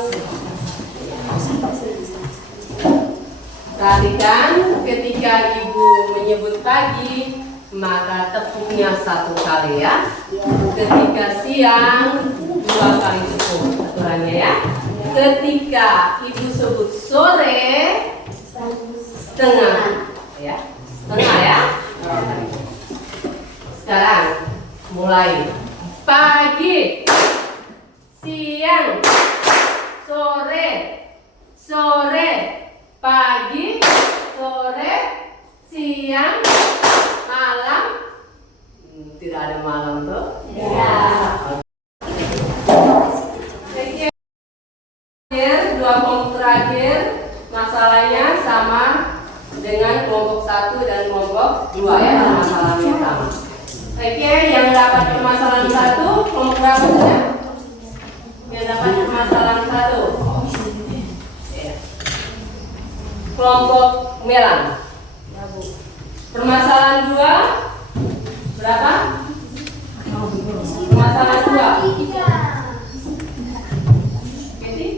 Perhatikan ketika ibu menyebut pagi, maka tepuknya 1 kali ya. Ketika siang 2 kali tepuk aturannya ya. Ketika ibu sebut sore, setengah ya. Setengah ya. Sekarang mulai. Pagi, siang, sore, sore, pagi, sore, siang, malam. Tidak ada malam tuh? Ya. Dua kelompok terakhir masalahnya sama dengan kelompok 1 dan kelompok 2 ya, masalahnya sama. Oke, yang dapat permasalahan 1 kelompok berapa saja? Yang dapat permasalahan 1 ya. Kelompok merah. Permasalahan 2 berapa? Permasalahan 2.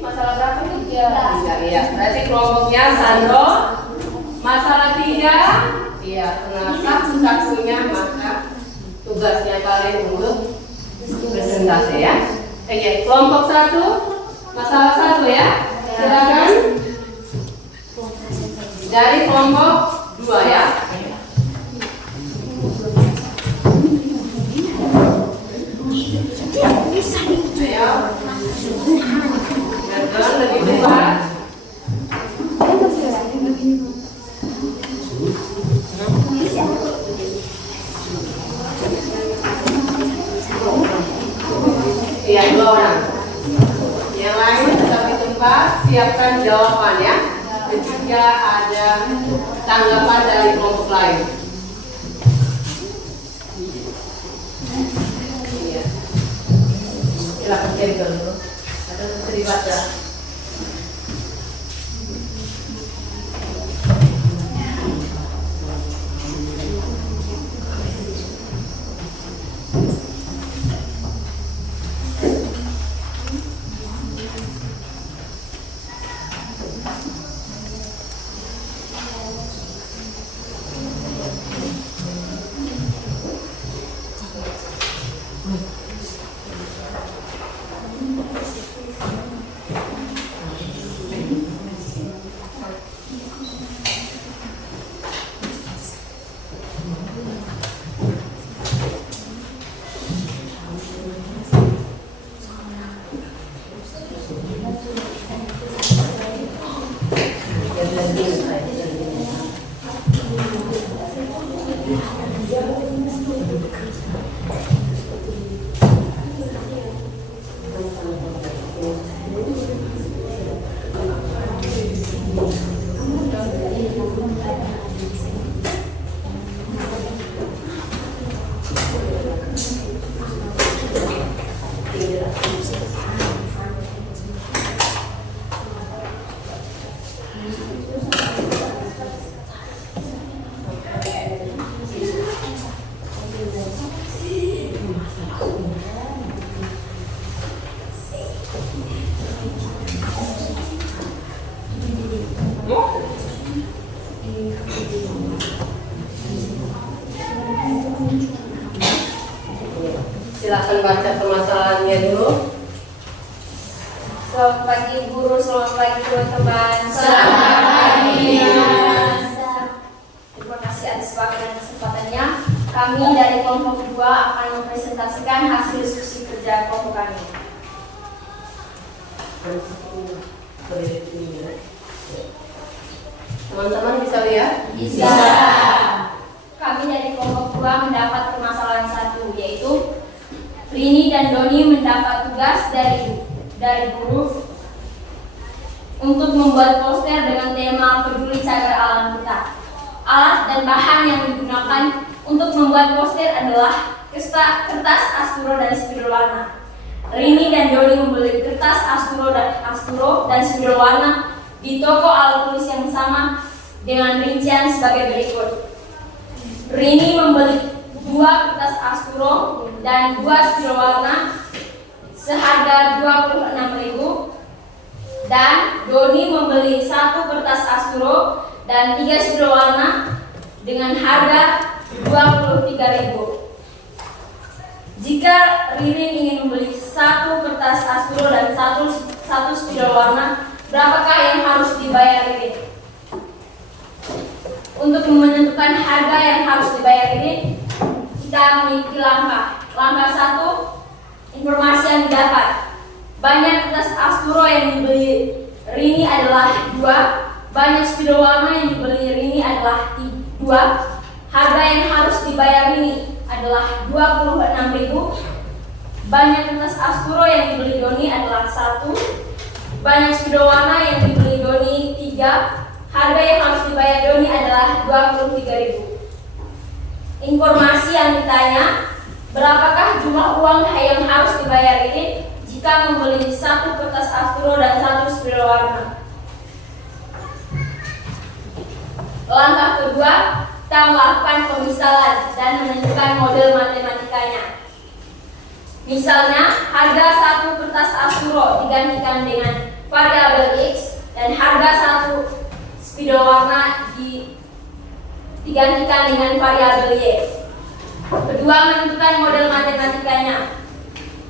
Masalah berapa nih? 3. Iya, berarti kelompoknya Sandro. Masalah 3, iya, karena satu-satunya maka tugasnya kalian untuk presentasi ya. Oke, kelompok 1, masalah 1 ya. Silakan. Dari kelompok 2 ya. Ayo. Lebih cepat. Iya, 2 orang. Yang lain tetap di tempat, siapkan jawabannya ketika ada tanggapan dari kelompok lain. Iya. Silakan cari dulu. Atau terlibat ya. baca permasalahannya dulu. Selamat pagi guru, selamat pagi teman-teman. Selamat pagi. Terima kasih atas waktu dan kesempatannya. Kami dari kelompok 2 akan mempresentasikan hasil diskusi kerja kelompok kami. Teman-teman bisa lihat? Bisa. Kami dari kelompok 2 mendapat permasalahan 1, yaitu Rini dan Doni mendapat tugas dari guru untuk membuat poster dengan tema peduli cagar alam kita. Alat dan bahan yang digunakan untuk membuat poster adalah kertas asturo dan spidol warna. Rini dan Doni membeli kertas asturo dan spidol warna di toko alat tulis yang sama dengan rincian sebagai berikut. Rini membeli 2 kertas asturo dan 2 spidol warna seharga 26.000, dan Doni membeli 1 kertas asturo dan 3 spidol warna dengan harga 23.000. Jika Ririn ingin membeli 1 kertas asturo dan 1 spidol warna, berapakah yang harus dibayar Ririn? Untuk menentukan harga yang harus dibayar Ririn, kita memiliki langkah. Langkah 1, informasi yang didapat. Banyak kertas asturo yang dibeli Rini adalah 2, banyak spidol warna yang dibeli Rini adalah 2, harga yang harus dibayar Rini adalah 26.000, banyak kertas asturo yang dibeli Doni adalah 1, banyak spidol warna yang dibeli Doni 3, harga yang harus dibayar Doni adalah 23.000. Informasi yang ditanya, berapakah jumlah uang yang harus dibayar ini jika membeli 1 kertas asturo dan 1 spidol warna? Langkah kedua, kita melakukan pemisalan dan menentukan model matematikanya. Misalnya, harga 1 kertas asturo digantikan dengan variabel X dan harga 1 spidol warna digantikan dengan variabel Y. Kedua, menentukan model matematikanya.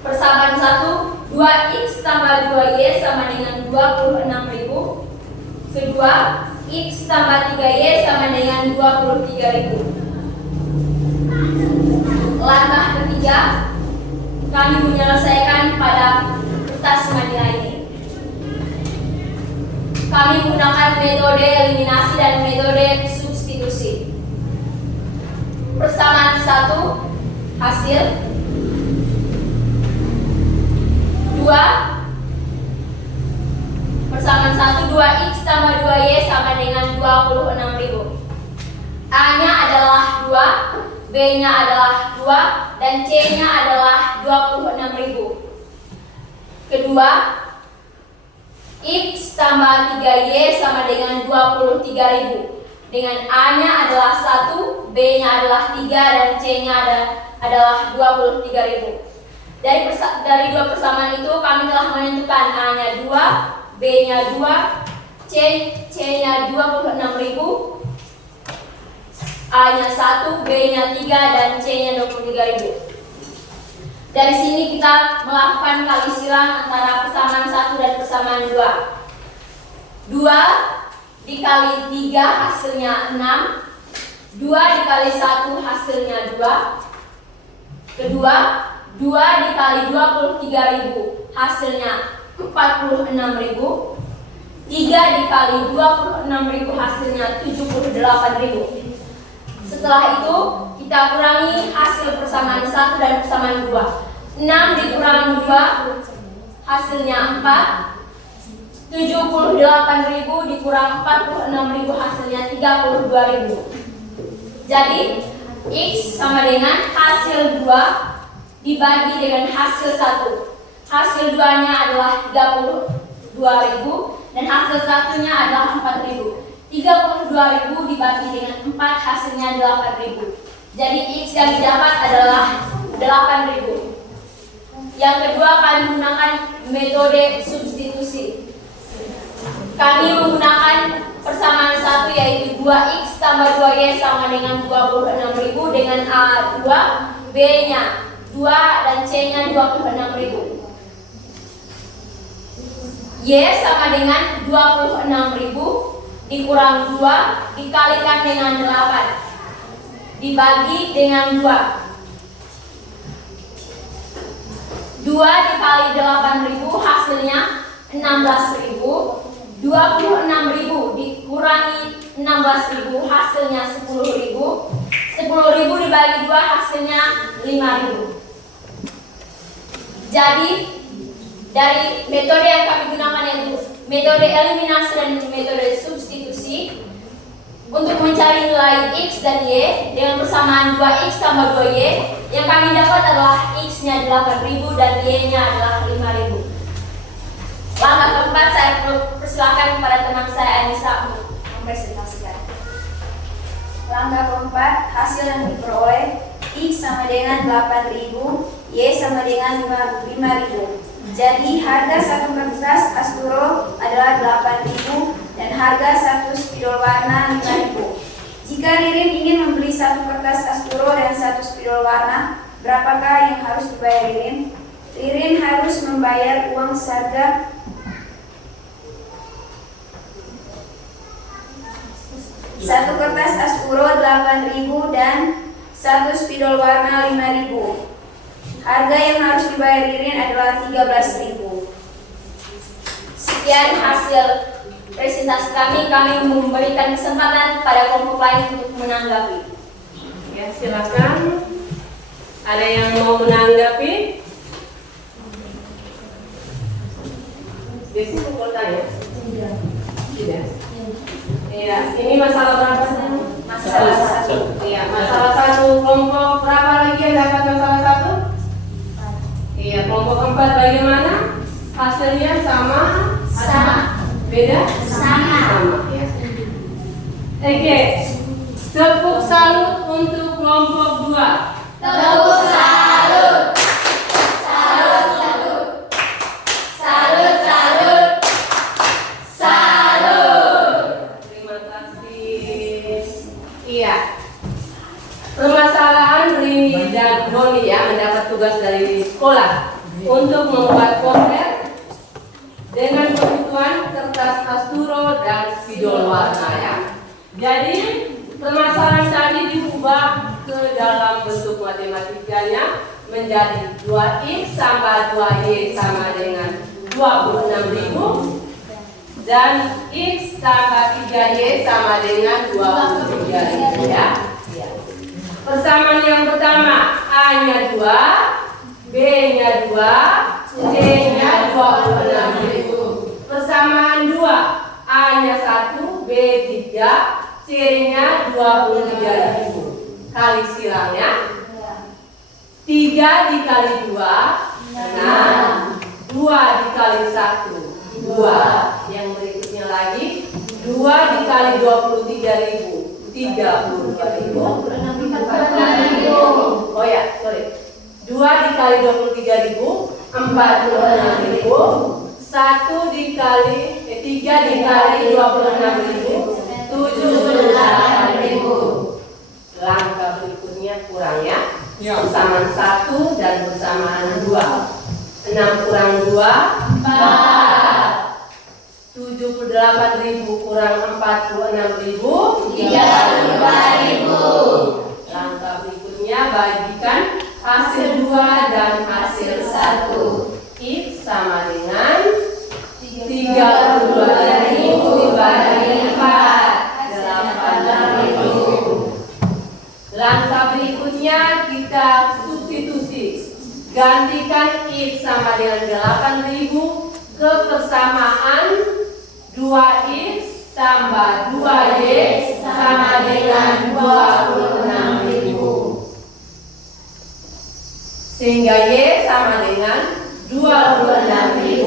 Persamaan 1, 2X tambah 2Y sama dengan 26.000. Kedua, X tambah 3Y sama dengan 23.000. Langkah ketiga, kami menyelesaikan pada kertas manila ini. Kami menggunakan metode eliminasi dan metode substitusi. Persamaan 1, hasil 2, persamaan 1, 2X tambah 2Y sama dengan 26.000. A-nya adalah 2, B-nya adalah 2, dan C-nya adalah 26.000. Kedua, X tambah 3Y sama dengan 23.000. Dengan A-nya adalah 1, B-nya adalah 3, dan C-nya adalah 23.000. Dari 2 persamaan itu kami telah menentukan A-nya 2, B-nya 2, C-nya 26.000, A-nya 1, B-nya 3, dan C-nya 23.000. Dari sini kita melakukan kali silang antara persamaan 1 dan persamaan 2. 2 dikali 3 hasilnya 6. 2 dikali 1 hasilnya 2. Kedua, 2 dikali 23.000 hasilnya 46.000. 3 dikali 26.000 hasilnya 78.000. Setelah itu kita kurangi hasil persamaan 1 dan persamaan 2. 6 dikurang 2 hasilnya 4. 78.000 dikurang 46.000 hasilnya 32.000. Jadi X sama dengan hasil 2 dibagi dengan hasil 1. Hasil 2-nya adalah 32.000 dan hasil 1-nya adalah 4.000. 32.000 dibagi dengan 4 hasilnya 8.000. Jadi X yang didapat adalah 8.000. Yang kedua, kami menggunakan metode substitusi. Kami menggunakan persamaan 1 yaitu 2X tambah 2Y sama dengan 26.000 dengan A2, B-nya 2 dan C-nya 26.000. Y sama dengan 26.000 dikurang 2 dikalikan dengan 8 dibagi dengan 2. 2 dikali 8.000 hasilnya 16.000. 26.000 dikurangi 16.000 hasilnya 10.000. 10.000 dibagi 2 hasilnya 5.000. Jadi dari metode yang kami gunakan yaitu metode eliminasi dan metode substitusi untuk mencari nilai X dan Y dengan persamaan 2X tambah 2Y, yang kami dapat adalah X-nya 8.000 dan Y-nya adalah 5.000. Langkah keempat, saya persilakan kepada teman saya Anissa untuk mempresentasikan. Langkah keempat, hasil yang diperoleh X sama dengan 8.000, Y sama dengan 5.000. Jadi harga satu kertas Asturo adalah 8.000 dan harga satu spidol warna 5.000. Jika Ririn ingin membeli satu kertas Asturo dan satu spidol warna, berapakah yang harus dibayar Ririn? Ririn harus membayar uang seharga satu kertas Asturo 8.000 dan satu spidol warna 5.000. Harga yang harus dibayar Ririn adalah 13.000. Sekian hasil presentasi kami. Kami memberikan kesempatan pada kelompok lain untuk menanggapi. Ya, silakan. Ada yang mau menanggapi? Desi mau tanya? Tidak. Iya, ini masalah berapa? Masalah satu. Iya, masalah satu. Kelompok berapa lagi yang dapat masalah satu? Iya, kelompok 4 bagaimana? Hasilnya sama? Beda? Sama ya. Oke. Tepuk salut untuk kelompok 2. Tepuk salut. Salut, salut. Salut, salut. Salut. Terima kasih. Iya. Permasalahan Rini dan Doni ya mendapat tugas dari sekolah untuk membuat poster dengan kebutuhan kertas Asturo dan spidol warna ya. Jadi permasalahan tadi diubah ke dalam bentuk matematikanya menjadi 2X tambah 2Y sama dengan 26.000 dan X tambah 3Y sama dengan 23.000 ya. Persamaan yang pertama, A-nya 2, B-nya 2, C-nya 26.000. Persamaan 2, A-nya 1, B 3, C-nya 23.000. Kali silangnya 3 dikali 2, 6, 2 dikali 1, 2. Yang berikutnya lagi 2 dikali 23.000, 32.000. Oh ya, sorry. 2 dikali 23.000, 46.000. 1 dikali 3 dikali 26.000, 78.000. Langkah berikutnya kurang ya. Persamaan 1 dan persamaan 2. 6 kurang 2, 4. 78.000 kurang 46.000, 32.000. Langkah berikutnya bagikan hasil 2 dan hasil 1. X sama dengan 32.000 dibagi 4, 8.000. Langkah berikutnya kita substitusi. Gantikan X sama dengan 8.000 ke persamaan 2X tambah 2Y sama dengan 26.000. Sehingga Y sama dengan 26.000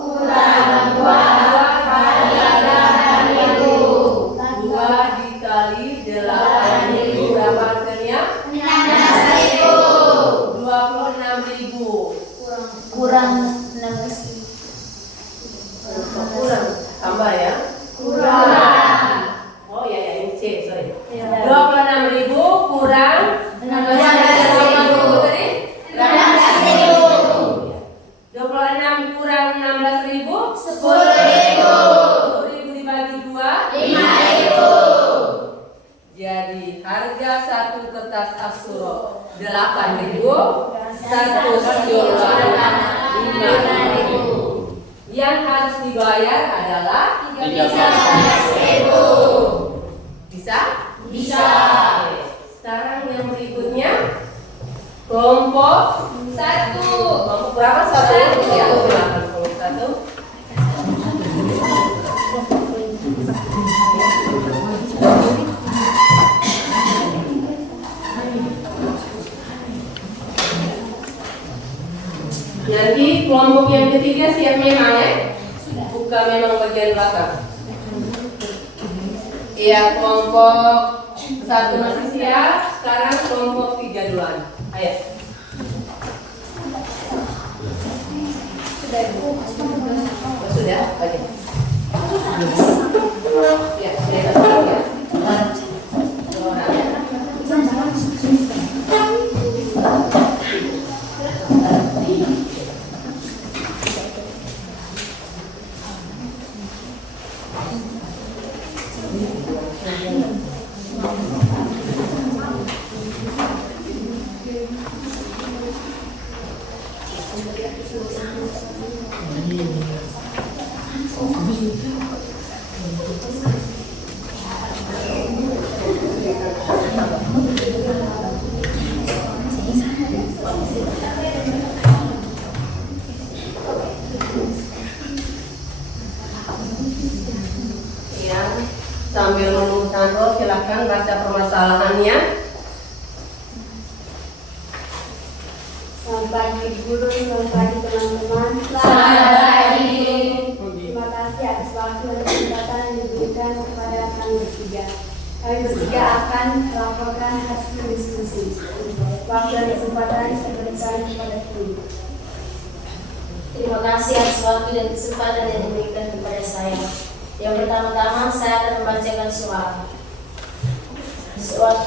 kurang 2 dikali 8.000. 2 dikali 8.000 berapa hasilnya? 16.000. 26.000 Kurang 16.000. Kurang, tambah ya? Kurang. Oh ya, ini C, sorry. 26.000 kurang 16.000. kertas Asuro 8.000, 1 Yolanda 5.000. Yang harus dibayar adalah 13.000. Bisa? Bisa. Sekarang yang berikutnya kelompok 1. Kelompok berapa? 1. Ya, silakan kelompok 1. Nanti kelompok yang ketiga siap memang ya? Buka memang bagian belakang. Iya, kelompok 1 masih siap. Sekarang kelompok 3 duluan. Ayo. Sudah? Oke. Ya, sudah ya. Sambil menunggu Sandro, silahkan baca permasalahannya. Selamat pagi guru, selamat pagi teman-teman. Selamat pagi. Terima kasih atas waktu dan kesempatan yang diberikan kepada kami bertiga. Kami bertiga akan melaporkan hasil diskusi. Waktu dan kesempatan saya berikan kepada guru. Terima kasih atas waktu dan kesempatan yang diberikan kepada saya. Yang pertama-tama saya akan membacakan soal.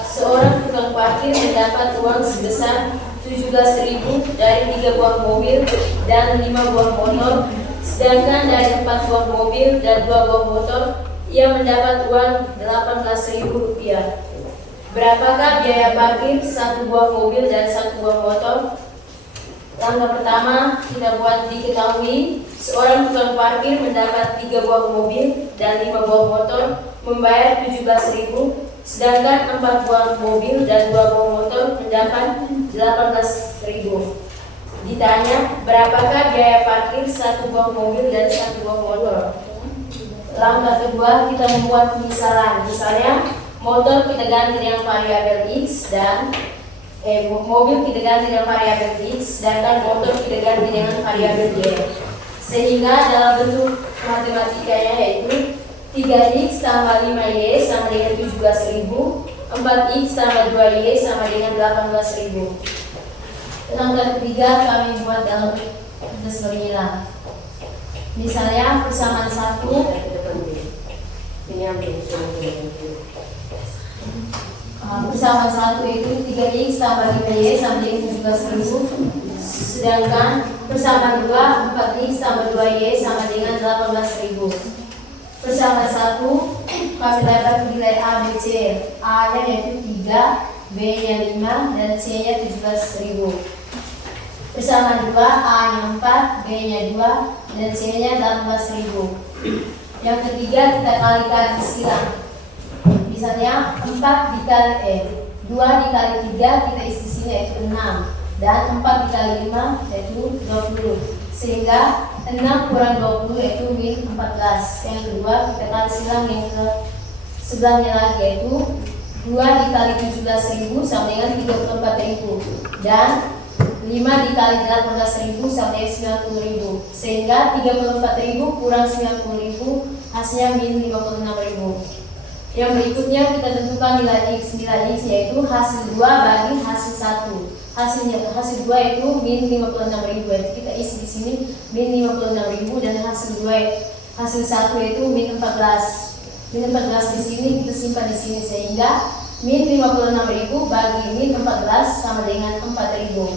Seorang tukang parkir mendapat uang sebesar 17.000 dari 3 buah mobil dan 5 buah motor, sedangkan dari 4 buah mobil dan 2 buah motor ia mendapat uang 18.000 rupiah. Berapakah biaya parkir 1 buah mobil dan 1 buah motor? Langkah pertama kita buat diketahui seorang tukang parkir mendapat 3 buah mobil dan 5 buah motor membayar 17.000, sedangkan 4 buah mobil dan 2 buah motor mendapat 18.000. Ditanya berapakah biaya parkir 1 buah mobil dan 1 buah motor? Langkah kedua kita membuat misalan. Misalnya motor kita ganti dengan variabel X dan mobil kita ganti dengan variabel X, sedangkan motor kita ganti dengan variabel Y. Sehingga dalam bentuk matematikanya yaitu 3X tambah 5Y sama dengan 17.000, 4X tambah 2Y sama dengan 18.000. Langkah ketiga kami buat dalam kertas bernilang. Misalnya persamaan 1 persamaan 1 itu 3X tambah 5Y sama dengan 17.000, sedangkan persamaan 2 4X tambah 2Y sama dengan 18.000. Persamaan 1 kami dapat nilai A, B, C. A nya yaitu 3, B nya 5 dan C nya 17.000. Persamaan 2 A nya 4, B nya 2 dan C nya 18.000. Yang ketiga kita kalikan silang. Misalnya 4 dikali 2 dikali 3 kita isi sini yaitu 6, dan 4 dikali 5 yaitu 20, sehingga 6 kurang 20 yaitu min 14. Yang kedua kita kali silang yang ke sebelahnya lagi yaitu 2 dikali 17.000 sama dengan 34.000, dan 5 dikali 18.000 sama dengan 90.000, sehingga 34.000 kurang 90.000 hasilnya min 56.000. Yang berikutnya kita tentukan nilai X. Nilai X yaitu hasil 2 bagi hasil 1. Hasil 2 itu min 56.000, yaitu kita isi di sini min 56.000, dan hasil 1 itu min 14. Min 14 di sini kita simpan di sini, sehingga min 56.000 bagi min 14 sama dengan 4.000.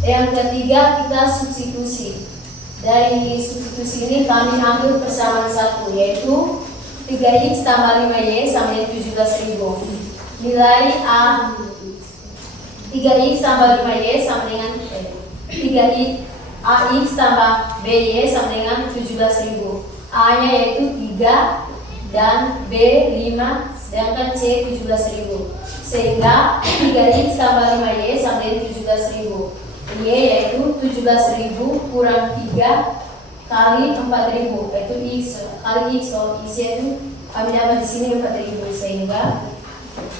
Yang ketiga kita substitusi. Dari substitusi ini kami ambil persamaan 1 yaitu 3X tambah 5Y sama dengan 17.000. Nilai A 3x tambah 5y sama dengan 3ax tambah by sama dengan 17.000. A nya yaitu 3 dan B 5 sedangkan C 17.000. Sehingga 3x tambah 5y sama dengan 17.000. Y yaitu 17.000 kurang 3 kali 4.000 yaitu x kali x. So x yaitu kami dapat di sini 4.000 sehingga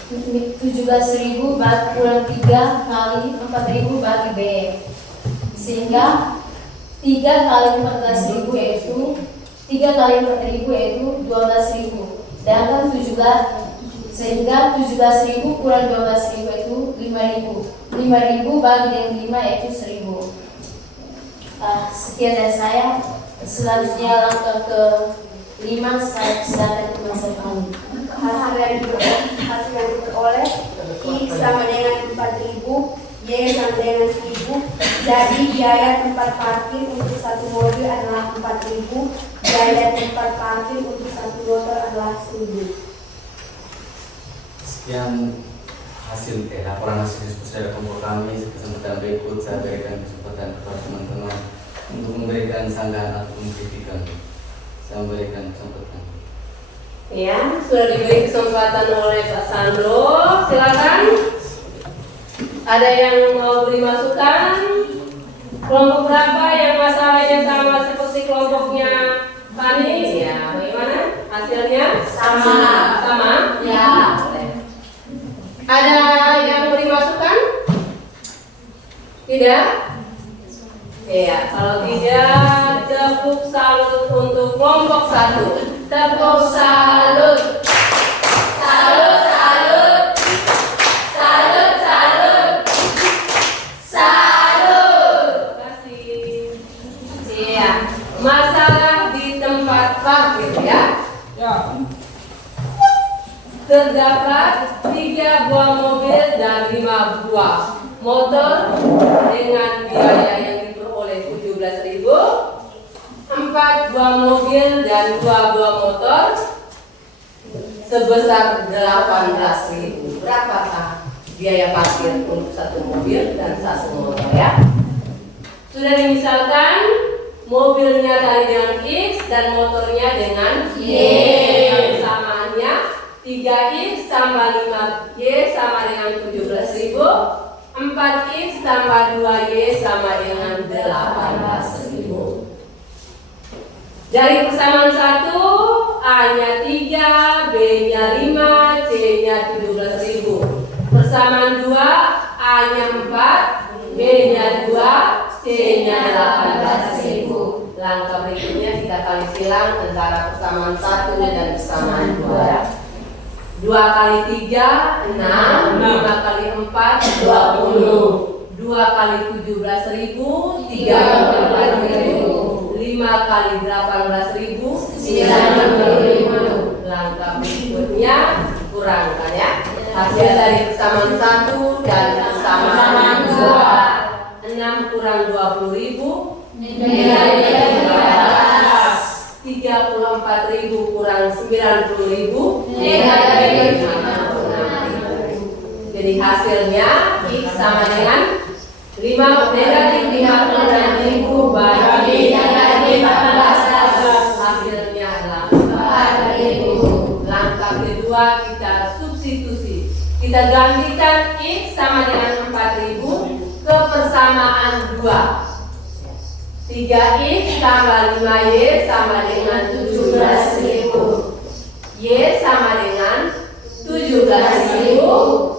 17.000 kurang 3 kali 4.000 bagi B. Sehingga 3 kali 14.000 yaitu 3 kali 4.000 yaitu 12.000. Sedangkan 17 sehingga 17.000 kurang 12.000 yaitu 5.000. 5.000 bagi dengan 5 yaitu 1.000. Sekian dari saya. Selanjutnya langkah ke 5 saya silakan ke masa depan. Hasil yang diperoleh X sama dengan 4.000, Y sama dengan 1.000. Jadi biaya tempat parkir untuk satu mobil adalah 4.000. Biaya tempat parkir untuk satu motor adalah 1.000. Sekian laporan hasil diskusi dari kelompok kami. Kesempatan berikut saya berikan kesempatan kepada teman-teman untuk memberikan sanggahan atau kritikan. Saya memberikan kesempatan. Ya, sudah diberi kesempatan oleh Pak Sandro. Silakan. Ada yang mau beri masukan? Kelompok berapa yang masalahnya sama seperti kelompoknya Fani? Ya, bagaimana hasilnya? Sama. Ya. Ada yang beri masukan? Tidak? Ya, kalau tidak, tepuk salut untuk kelompok 1. Tepuk salut. Salut, salut. Salut, salut. Salut. Terima kasih. Iya, masalah di tempat parkir ya. Terdapat 3 buah mobil dan 5 buah motor dengan biaya yang diperoleh 17.000, 4 buah mobil dan 2 buah motor sebesar 18.000. Berapakah biaya parkir untuk satu mobil dan satu motor ya? Sudah dimisalkan mobilnya tadi dengan X dan motornya dengan Y. Yang persamaannya 3x tambah 5y sama dengan 17.000, 4x tambah 2y sama dengan 18.000. Dari persamaan 1, A-nya 3, B-nya 5, C-nya 17.000. Persamaan 2, A-nya 4, B-nya 2, C-nya 18.000. Langkah berikutnya kita kali silang antara persamaan 1 dan persamaan 2. 2 kali 3, 6, 5 kali 4, 20. 2 kali 17.000, 30.000. 5 kali 18.000, 90.000. Langkah berikutnya kurangkan ya. Hasil dari persamaan 1 dan persamaan 2. 6 kurang 20.000, 34.000 kurang 90.000, negatif 56.000. Jadi hasilnya X sama dengan negatif 56.000 bagi negatif 14. Hasilnya adalah 4.000. Langkah kedua kita substitusi. Kita gantikan X sama dengan 4.000 ke persamaan 2. 3x tambah 5y sama dengan 17.000. Y sama dengan 17.000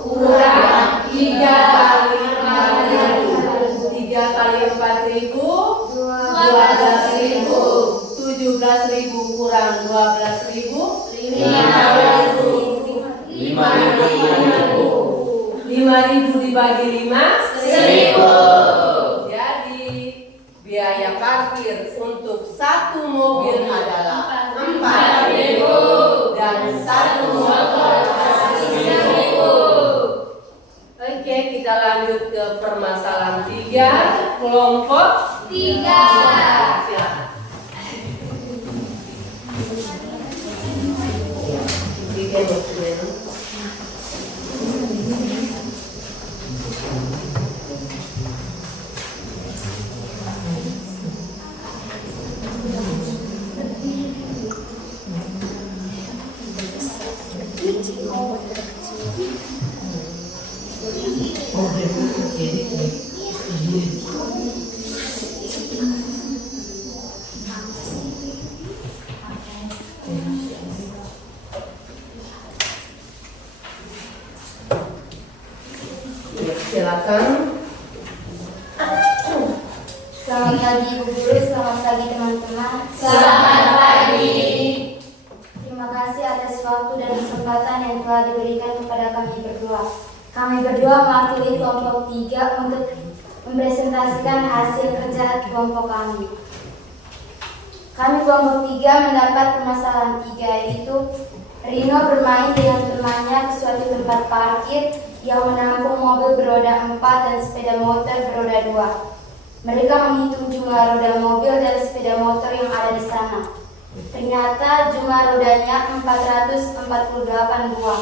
kurang 3 kali 4.000. 3 kali 4.000, 12.000. 17.000 kurang 12.000, 5.000 dibagi 5, 1.000. Biaya parkir untuk satu mobil adalah 4.000 dan satu motor 1.000. Oke, kita lanjut ke permasalahan 3, kelompok 3. Silakan. Silakan. Selamat pagi Bu Guru, selamat pagi teman-teman. Selamat pagi. Terima kasih atas waktu dan kesempatan yang telah diberikan kepada kami berdua. Kami berdua mewakili kelompok 3 untuk mempresentasikan hasil kerja kelompok kami. Kami kelompok 3 mendapat permasalahan 3, yaitu Rino bermain dengan temannya ke suatu tempat parkir yang menampung mobil beroda 4 dan sepeda motor beroda 2. Mereka menghitung jumlah roda mobil dan sepeda motor yang ada di sana. Ternyata jumlah rodanya 448 buah.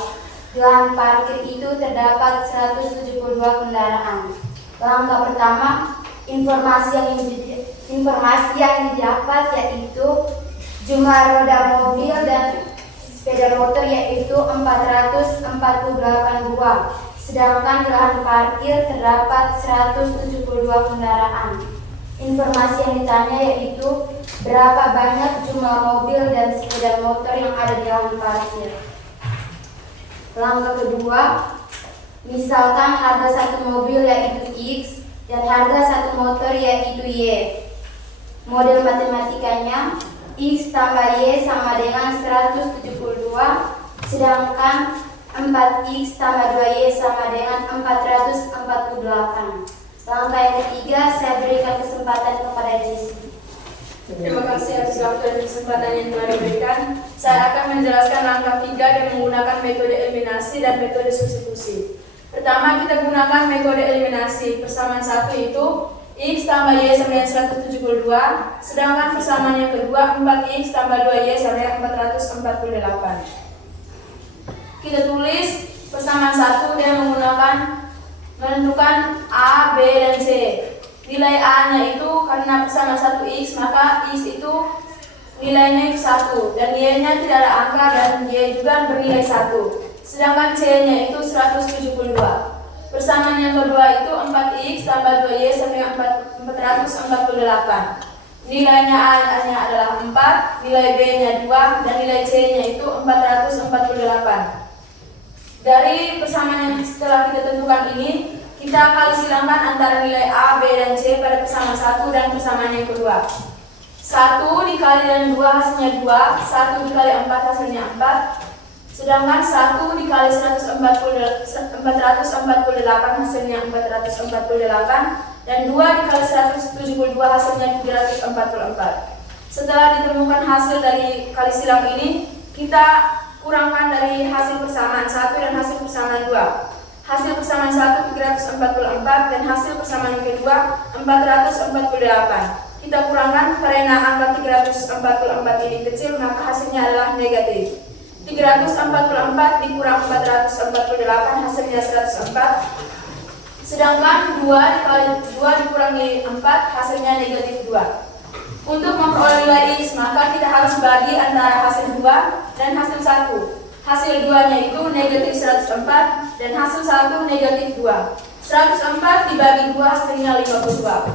Di lahan parkir itu terdapat 172 kendaraan. Langkah pertama, informasi yang didapat yaitu jumlah roda mobil dan sepeda motor yaitu 448 buah. Sedangkan di lahan parkir terdapat 172 kendaraan. Informasi yang ditanya yaitu berapa banyak jumlah mobil dan sepeda motor yang ada di lahan parkir. Langkah kedua, misalkan harga satu mobil yaitu X dan harga satu motor yaitu Y. Model matematikanya X tambah Y sama dengan 172, sedangkan 4X tambah 2Y sama dengan 448. Langkah yang ketiga, saya berikan kesempatan kepada Jessie. Terima kasih atas waktu dan kesempatan yang telah diberikan. Saya akan menjelaskan langkah 3 dengan menggunakan metode eliminasi dan metode substitusi. Pertama, kita gunakan metode eliminasi. Persamaan 1 itu X tambah Y sama dengan 172, sedangkan persamaan yang kedua 4X tambah 2Y sama dengan 448. Kita tulis persamaan 1 dengan menentukan A, B, dan C. Nilai A-nya itu karena persamaan 1X, maka X itu nilainya 1 dan Y-nya tidak ada angka dan Y juga bernilai 1. Sedangkan C-nya itu 172. Persamaan yang kedua itu 4X tambah 2Y sama dengan 448. Nilainya A-nya adalah 4, nilai B-nya 2, dan nilai C-nya itu 448. Dari persamaan yang setelah kita tentukan ini, kita kali silangkan antara nilai A, B, dan C pada persamaan 1 dan persamaan yang kedua. 1 dikali dengan 2 hasilnya 2, 1 dikali 4 hasilnya 4, sedangkan 1 dikali 448 hasilnya 448, dan 2 dikali 172 hasilnya 344. Setelah ditemukan hasil dari kali silang ini, kita kurangkan dari hasil persamaan 1 dan hasil persamaan 2. Hasil persamaan 1 344 dan hasil persamaan yang kedua 448. Kita kurangkan karena angka 344 ini kecil, maka hasilnya adalah negatif. 344 dikurang 448 hasilnya 104. Sedangkan 2 dikali 2 dikurangi 4 hasilnya negatif 2. Untuk memperoleh nilai X, maka kita harus bagi antara hasil 2 dan hasil 1. Hasil 2-nya itu negatif 104 dan hasil 1 negatif 2. 104 dibagi 2 hasilnya 52.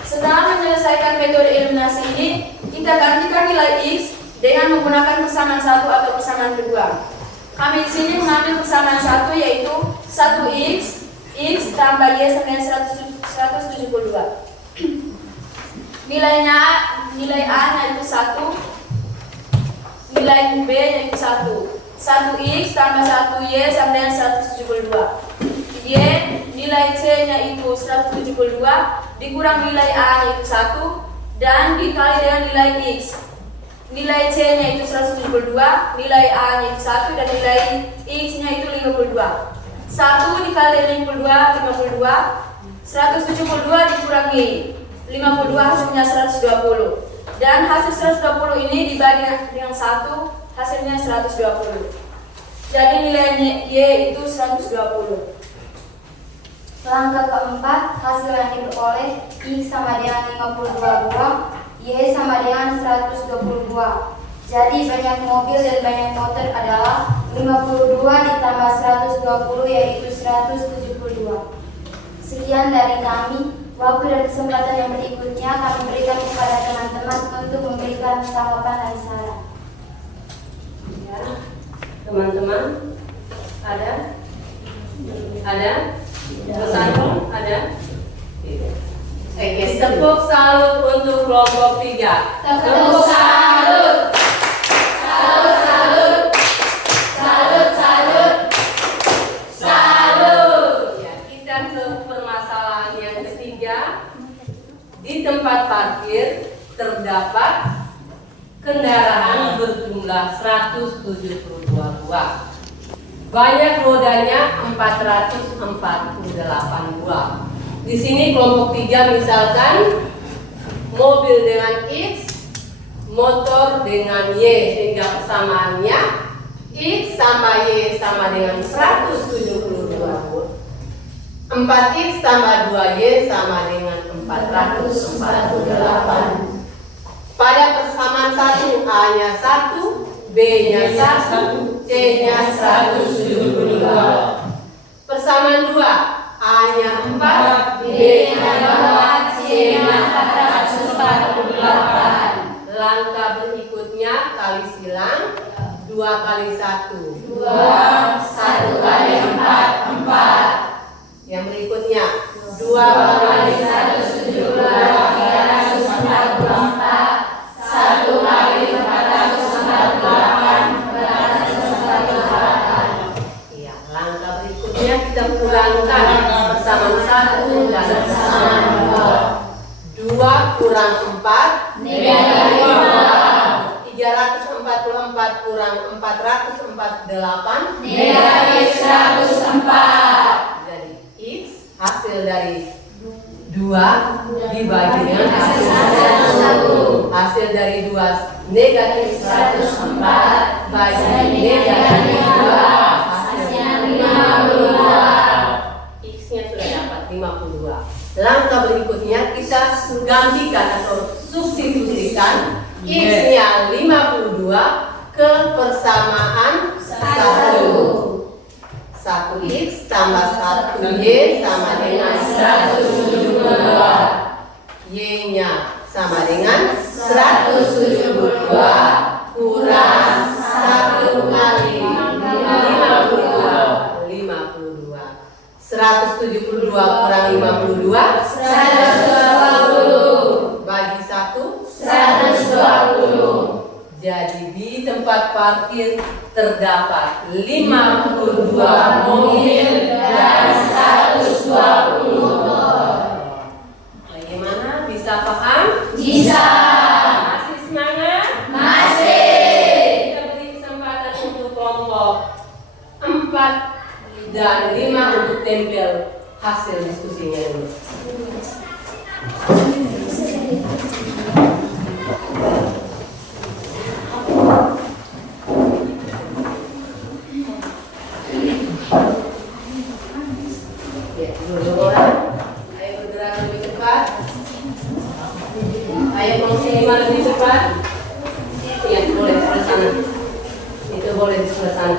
Setelah menyelesaikan metode eliminasi ini, kita gantikan nilai X dengan menggunakan persamaan 1 atau persamaan kedua. Kami di sini mengambil persamaan 1 yaitu 1X, X tambah Y sama dengan 172. Nilai A-nya itu 1, nilai B yaitu 1. 1X tambah 1Y sama dengan 172. Y, nilai C-nya itu 172, dikurang nilai A yaitu 1, dan dikali dengan nilai X. Nilai C-nya itu 172, nilai A-nya itu 1, dan nilai X-nya itu 52. 1 dikali dengan 52, 172 dikurangi 52 hasilnya 120. Dan hasil 120 ini dibagi dengan 1 hasilnya 120. Jadi nilainya Y itu 120. Langkah keempat, hasil yang diperoleh X sama dengan 52 buah, Y sama dengan 122. Jadi banyak mobil dan banyak motor adalah 52 ditambah 120 yaitu 172. Sekian dari kami. Waktu dan kesempatan yang berikutnya kami berikan kepada teman-teman untuk memberikan tanggapan dan saran. Ya, teman-teman, ada? Pesan ada? Oke, tepuk salut untuk kelompok 3. Tepuk salut. Salut, salut. Salut, salut. Salut. Ya, kita ke permasalahan yang ketiga. Di tempat parkir terdapat kendaraan berjumlah 172 buah. Banyak rodanya 448 buah. Di sini kelompok 3 misalkan mobil dengan X, motor dengan Y, sehingga persamaannya X sama Y sama dengan 172. 4X tambah 2Y sama dengan 448. Pada persamaan 1, A-nya 1, B-nya 1, C-nya 172. Persamaan 2, A-nya 4, B-nya 2, C-nya 448. Langkah berikutnya kali silang 2 kali 1 2, 1 kali 4, 4. Yang berikutnya 2 kali 172, 344. 1 kali 448, 448. ya, langkah berikutnya kita kurangkan persamaan 1 dan persamaan 2. 2 kurang 4 negatif 344 kurang 448 negatif 104. Jadi X hasil dari 2 dibagi dengan hasil 1. Hasil dari 2 negatif 104 bagi negatif 2 hasilnya 52. X-nya sudah dapat 52. Langkah berikutnya kita gantikan atau substitusikan X-nya 52 ke persamaan 1. 1X tambah 1Y sama dengan 172. Y-nya sama dengan 172 kurang 1 kali 52. 172 kurang 52 120 bagi 1 120. Jadi di tempat parkir terdapat 52 mobil dan 120 motor. Bagaimana? Bisa paham? Bisa. Masih semangat? Masih. Kita beri kesempatan untuk kelompok 4 dan 5 untuk tempel hasil diskusinya dulu. Ya, dulu orang. Ayo bergerak lebih cepat. Ayo kongsi 5 lebih cepat. Iya, boleh di sebelah sana. Itu boleh di sebelah sana.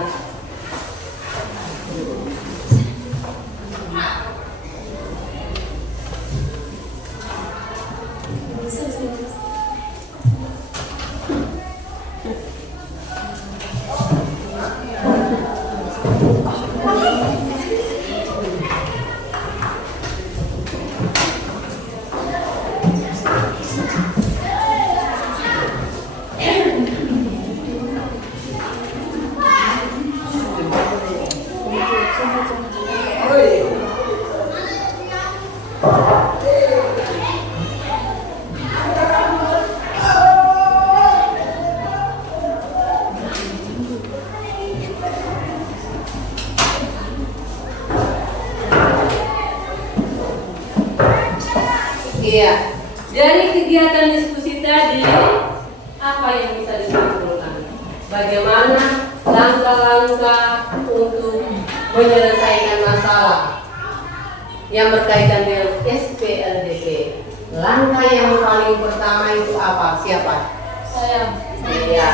Iya, dari kegiatan diskusi tadi, apa yang bisa disimpulkan? Bagaimana langkah-langkah untuk menyelesaikan masalah yang berkaitan dengan SPLDP? Langkah yang paling pertama itu apa? Siapa? Saya. Iya.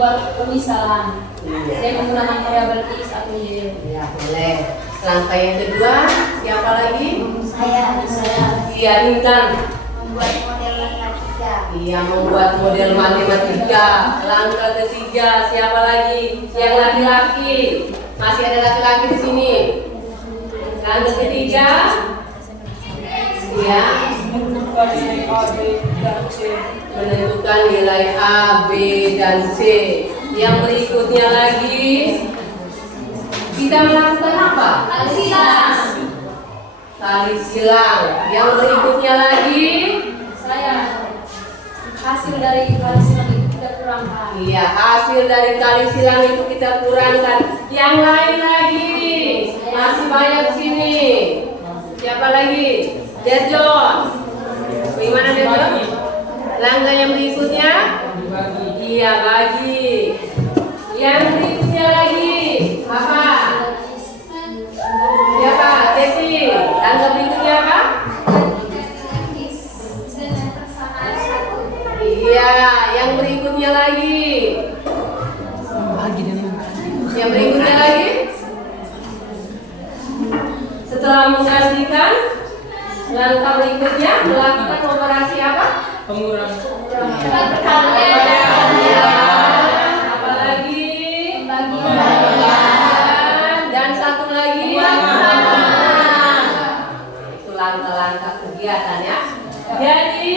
membuat pemisahan dengan menggunakan variabel X atau Y. Ya, boleh. Langkah yang kedua, siapa lagi? Saya Iya, Intan. membuat model matematika. Iya, membuat model matematika. Langkah ketiga, siapa lagi? Yang laki-laki. Masih ada laki-laki di sini. Langkah ketiga, ya, menentukan nilai A, B, dan C. Yang berikutnya lagi, kita melakukan apa? Tali silang. Yang berikutnya lagi, Saya hasil dari kali silang itu kita kurangkan. iya, hasil dari tali silang itu kita kurangkan. Yang lain lagi, masih banyak di sini. Siapa lagi? Derjon. Gimana Derjon? Langkah yang berikutnya? Iya, bagi. Yang berikutnya lagi, apa? Siapa? Desi. Langkah berikutnya apa? Iya, yang berikutnya lagi. Yang berikutnya lagi. Setelah menggantikan, langkah berikutnya melakukan operasi apa? Iya. Apa lagi? Dan satu lagi. Itu langkah-langkah kegiatan ya. Jadi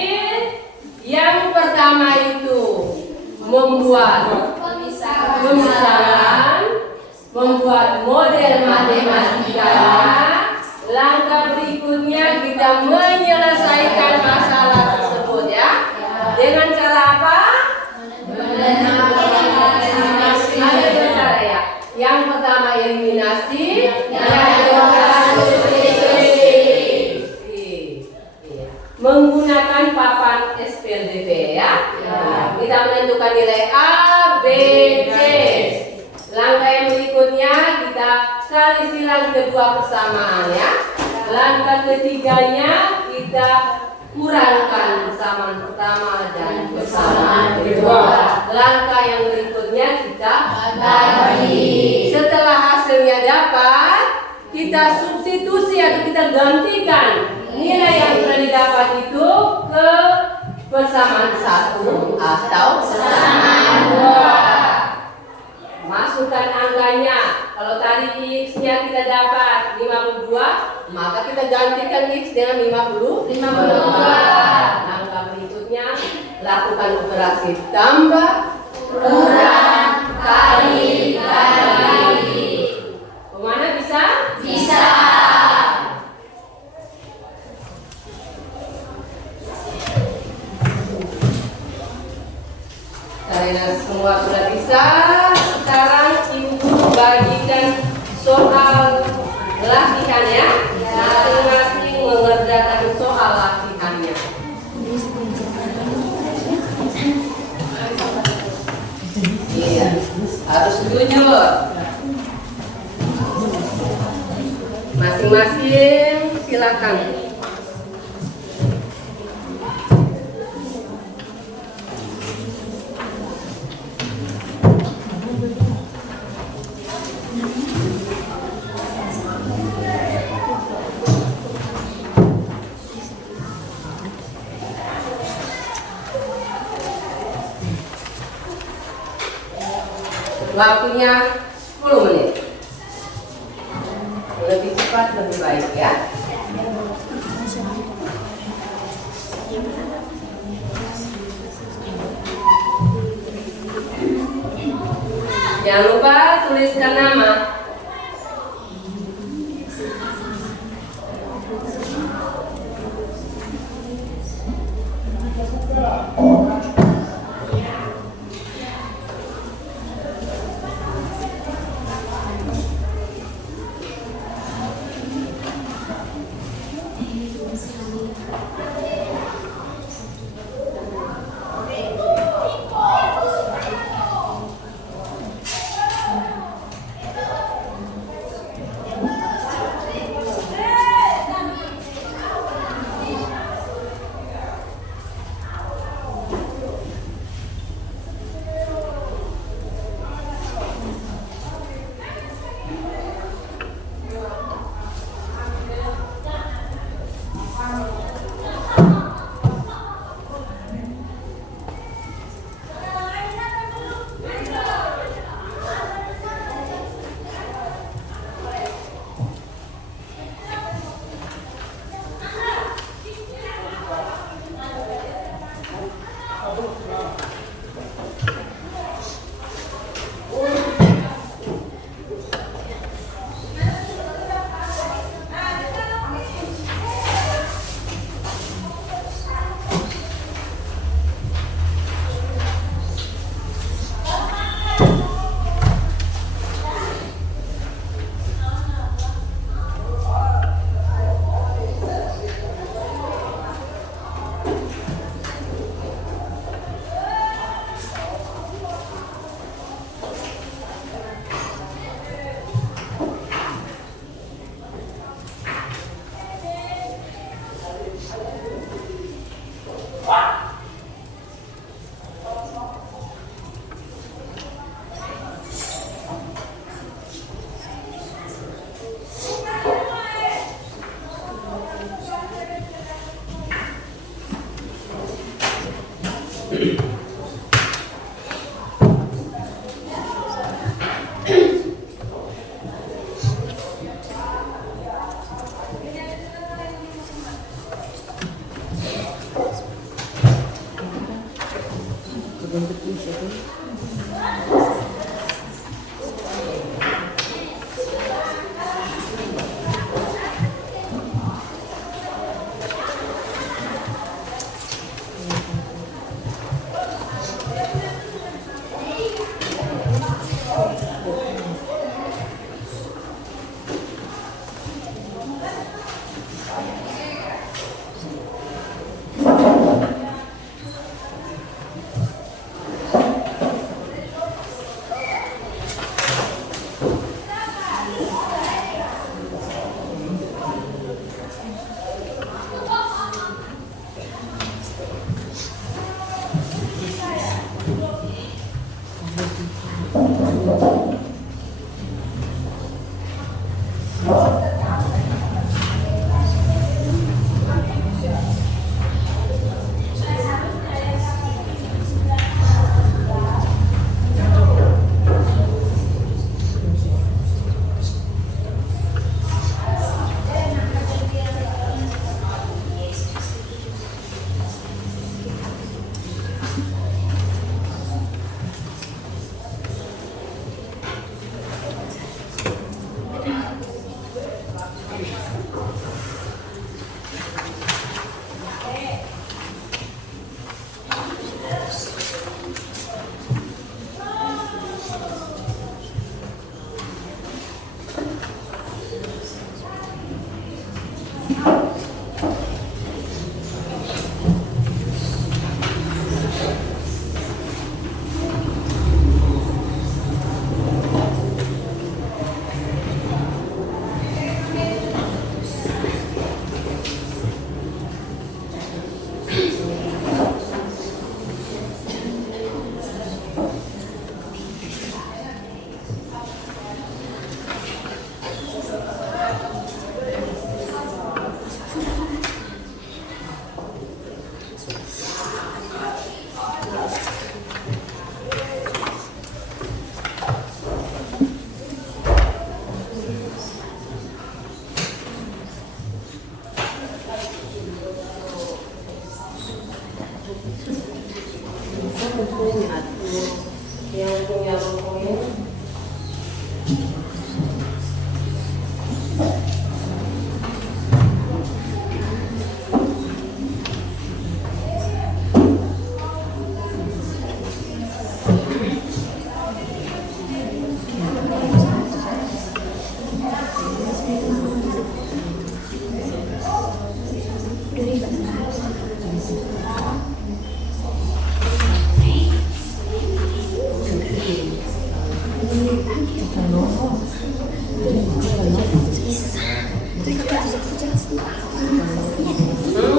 yang pertama itu membuat pemisahan, membuat model matematika. Langkah berikutnya kita menyelesaikan masalah tersebut ya. Dengan cara apa? Ada dua cara ya. Yang pertama eliminasi, yang kedua substitusi. Menggunakan papan SPLDB ya. Kita menentukan nilai A, B, C. Langkah yang berikutnya kita kali silang kedua persamaan ya. Langkah ketiganya kita kurangkan persamaan pertama dan persamaan kedua. Langkah yang berikutnya kita bagi. Setelah hasilnya dapat, kita substitusi atau kita gantikan nilai yang sudah didapat itu ke persamaan 1 atau persamaan 2. Masukkan angkanya. Kalau tadi X-nya kita dapat 52, maka kita gantikan X dengan 52. Langkah berikutnya lakukan operasi tambah, kurang, kali. Kemana bisa? Bisa. Karena semua sudah bisa, sekarang ibu bagikan soal latihan ya. Masing-masing mengerjakan soal latihannya. Iya, harus jujur. Masing-masing silakan. Waktunya 10 menit. Lebih cepat lebih baik ya. Jangan lupa tuliskan nama. Yang punya poin.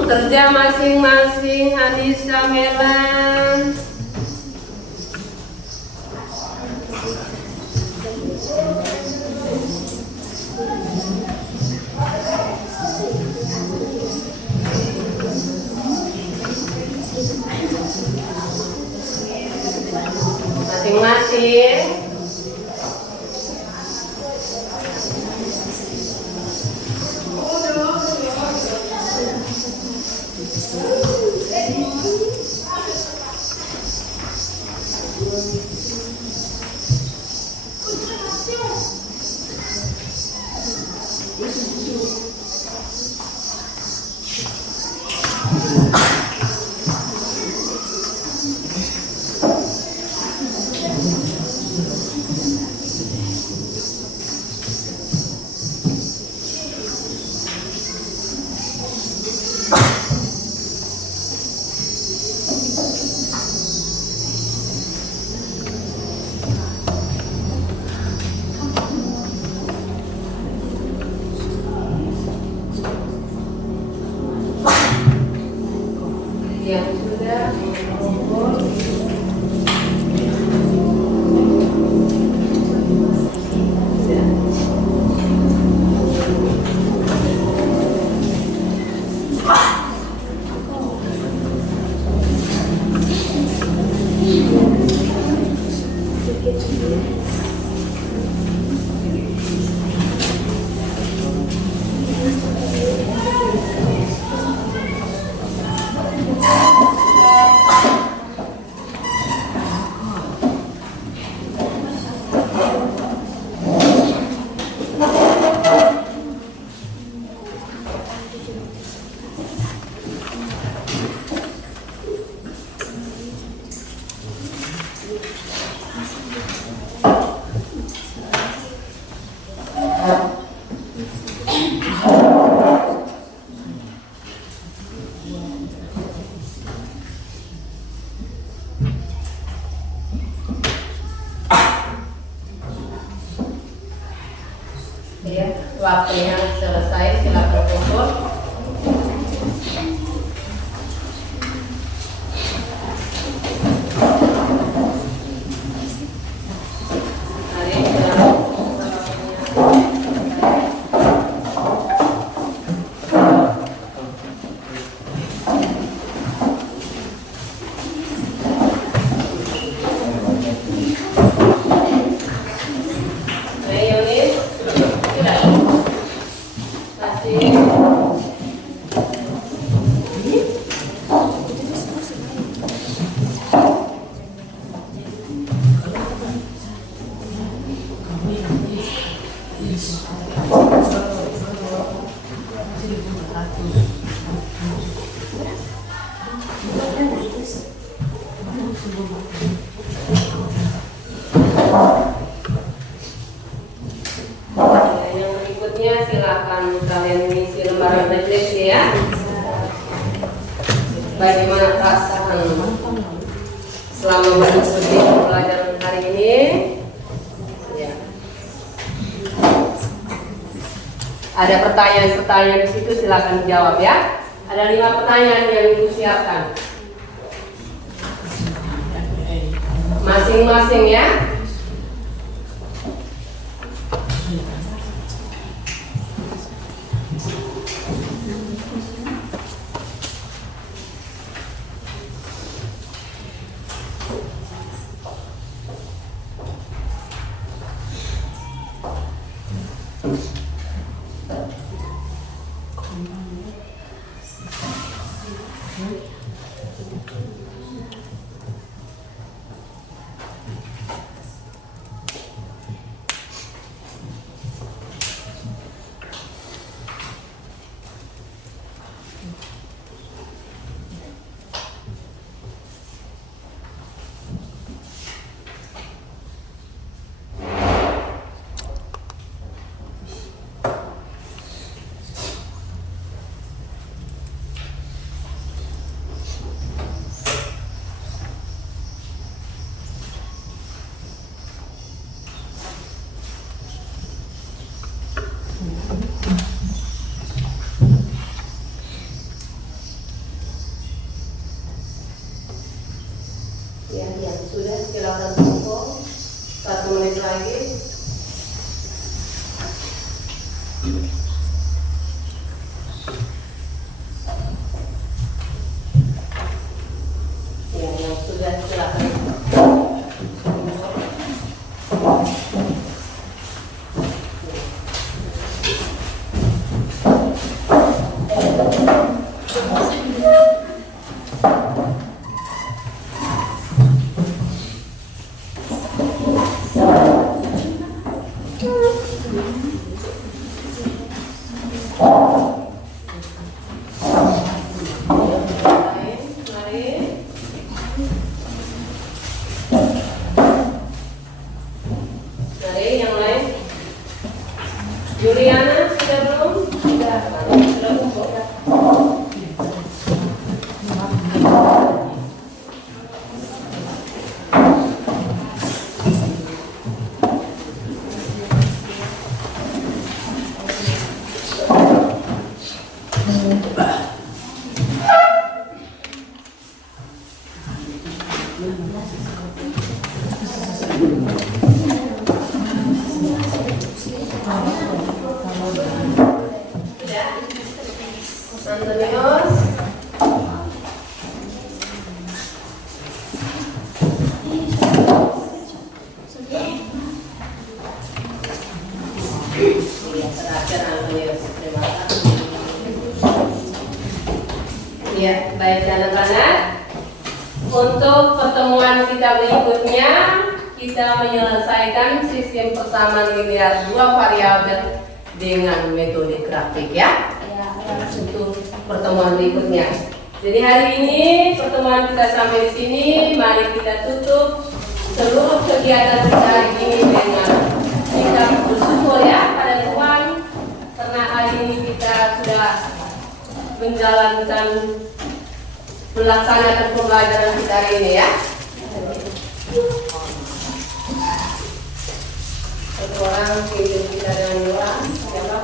Kerja masing-masing, Anissa, Melan. Masing-masing. Yang sudah mengumpul. Waktunya selesai, silakan kumpul. Yang berikutnya silakan kalian mengisi lembaran majelis ya. Bagaimana perasaan selama mengikuti pelajaran hari ini? Ya. Ada pertanyaan-pertanyaan di situ, silakan dijawab ya. Ada 5 pertanyaan yang ibu siapkan. Masing-masing ya. Ya, sudah, silakan kumpul. 1 menit lagi. Ya, yang sudah silakan. Juliana sudah belum? Sudah. Sudah kumpul. Antonius. Ya, baik anak-anak. Untuk pertemuan kita berikutnya, kita menyelesaikan sistem persamaan linear 2 variabel dengan metode grafik ya. Untuk pertemuan berikutnya. Jadi hari ini pertemuan kita sampai di sini. Mari kita tutup seluruh kegiatan kita hari ini dengan kita bersyukur ya pada Tuhan karena hari ini kita sudah menjalankan melaksanakan pembelajaran kita hari ini ya. Satu orang hidup kita dengan dua, siapa?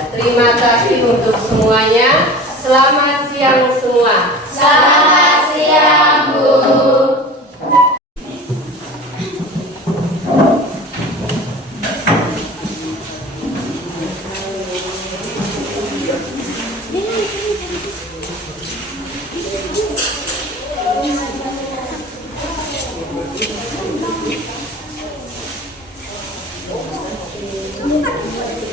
Ya, terima kasih untuk semuanya. Selamat siang semua. Selamat siang, Bu. Thank you.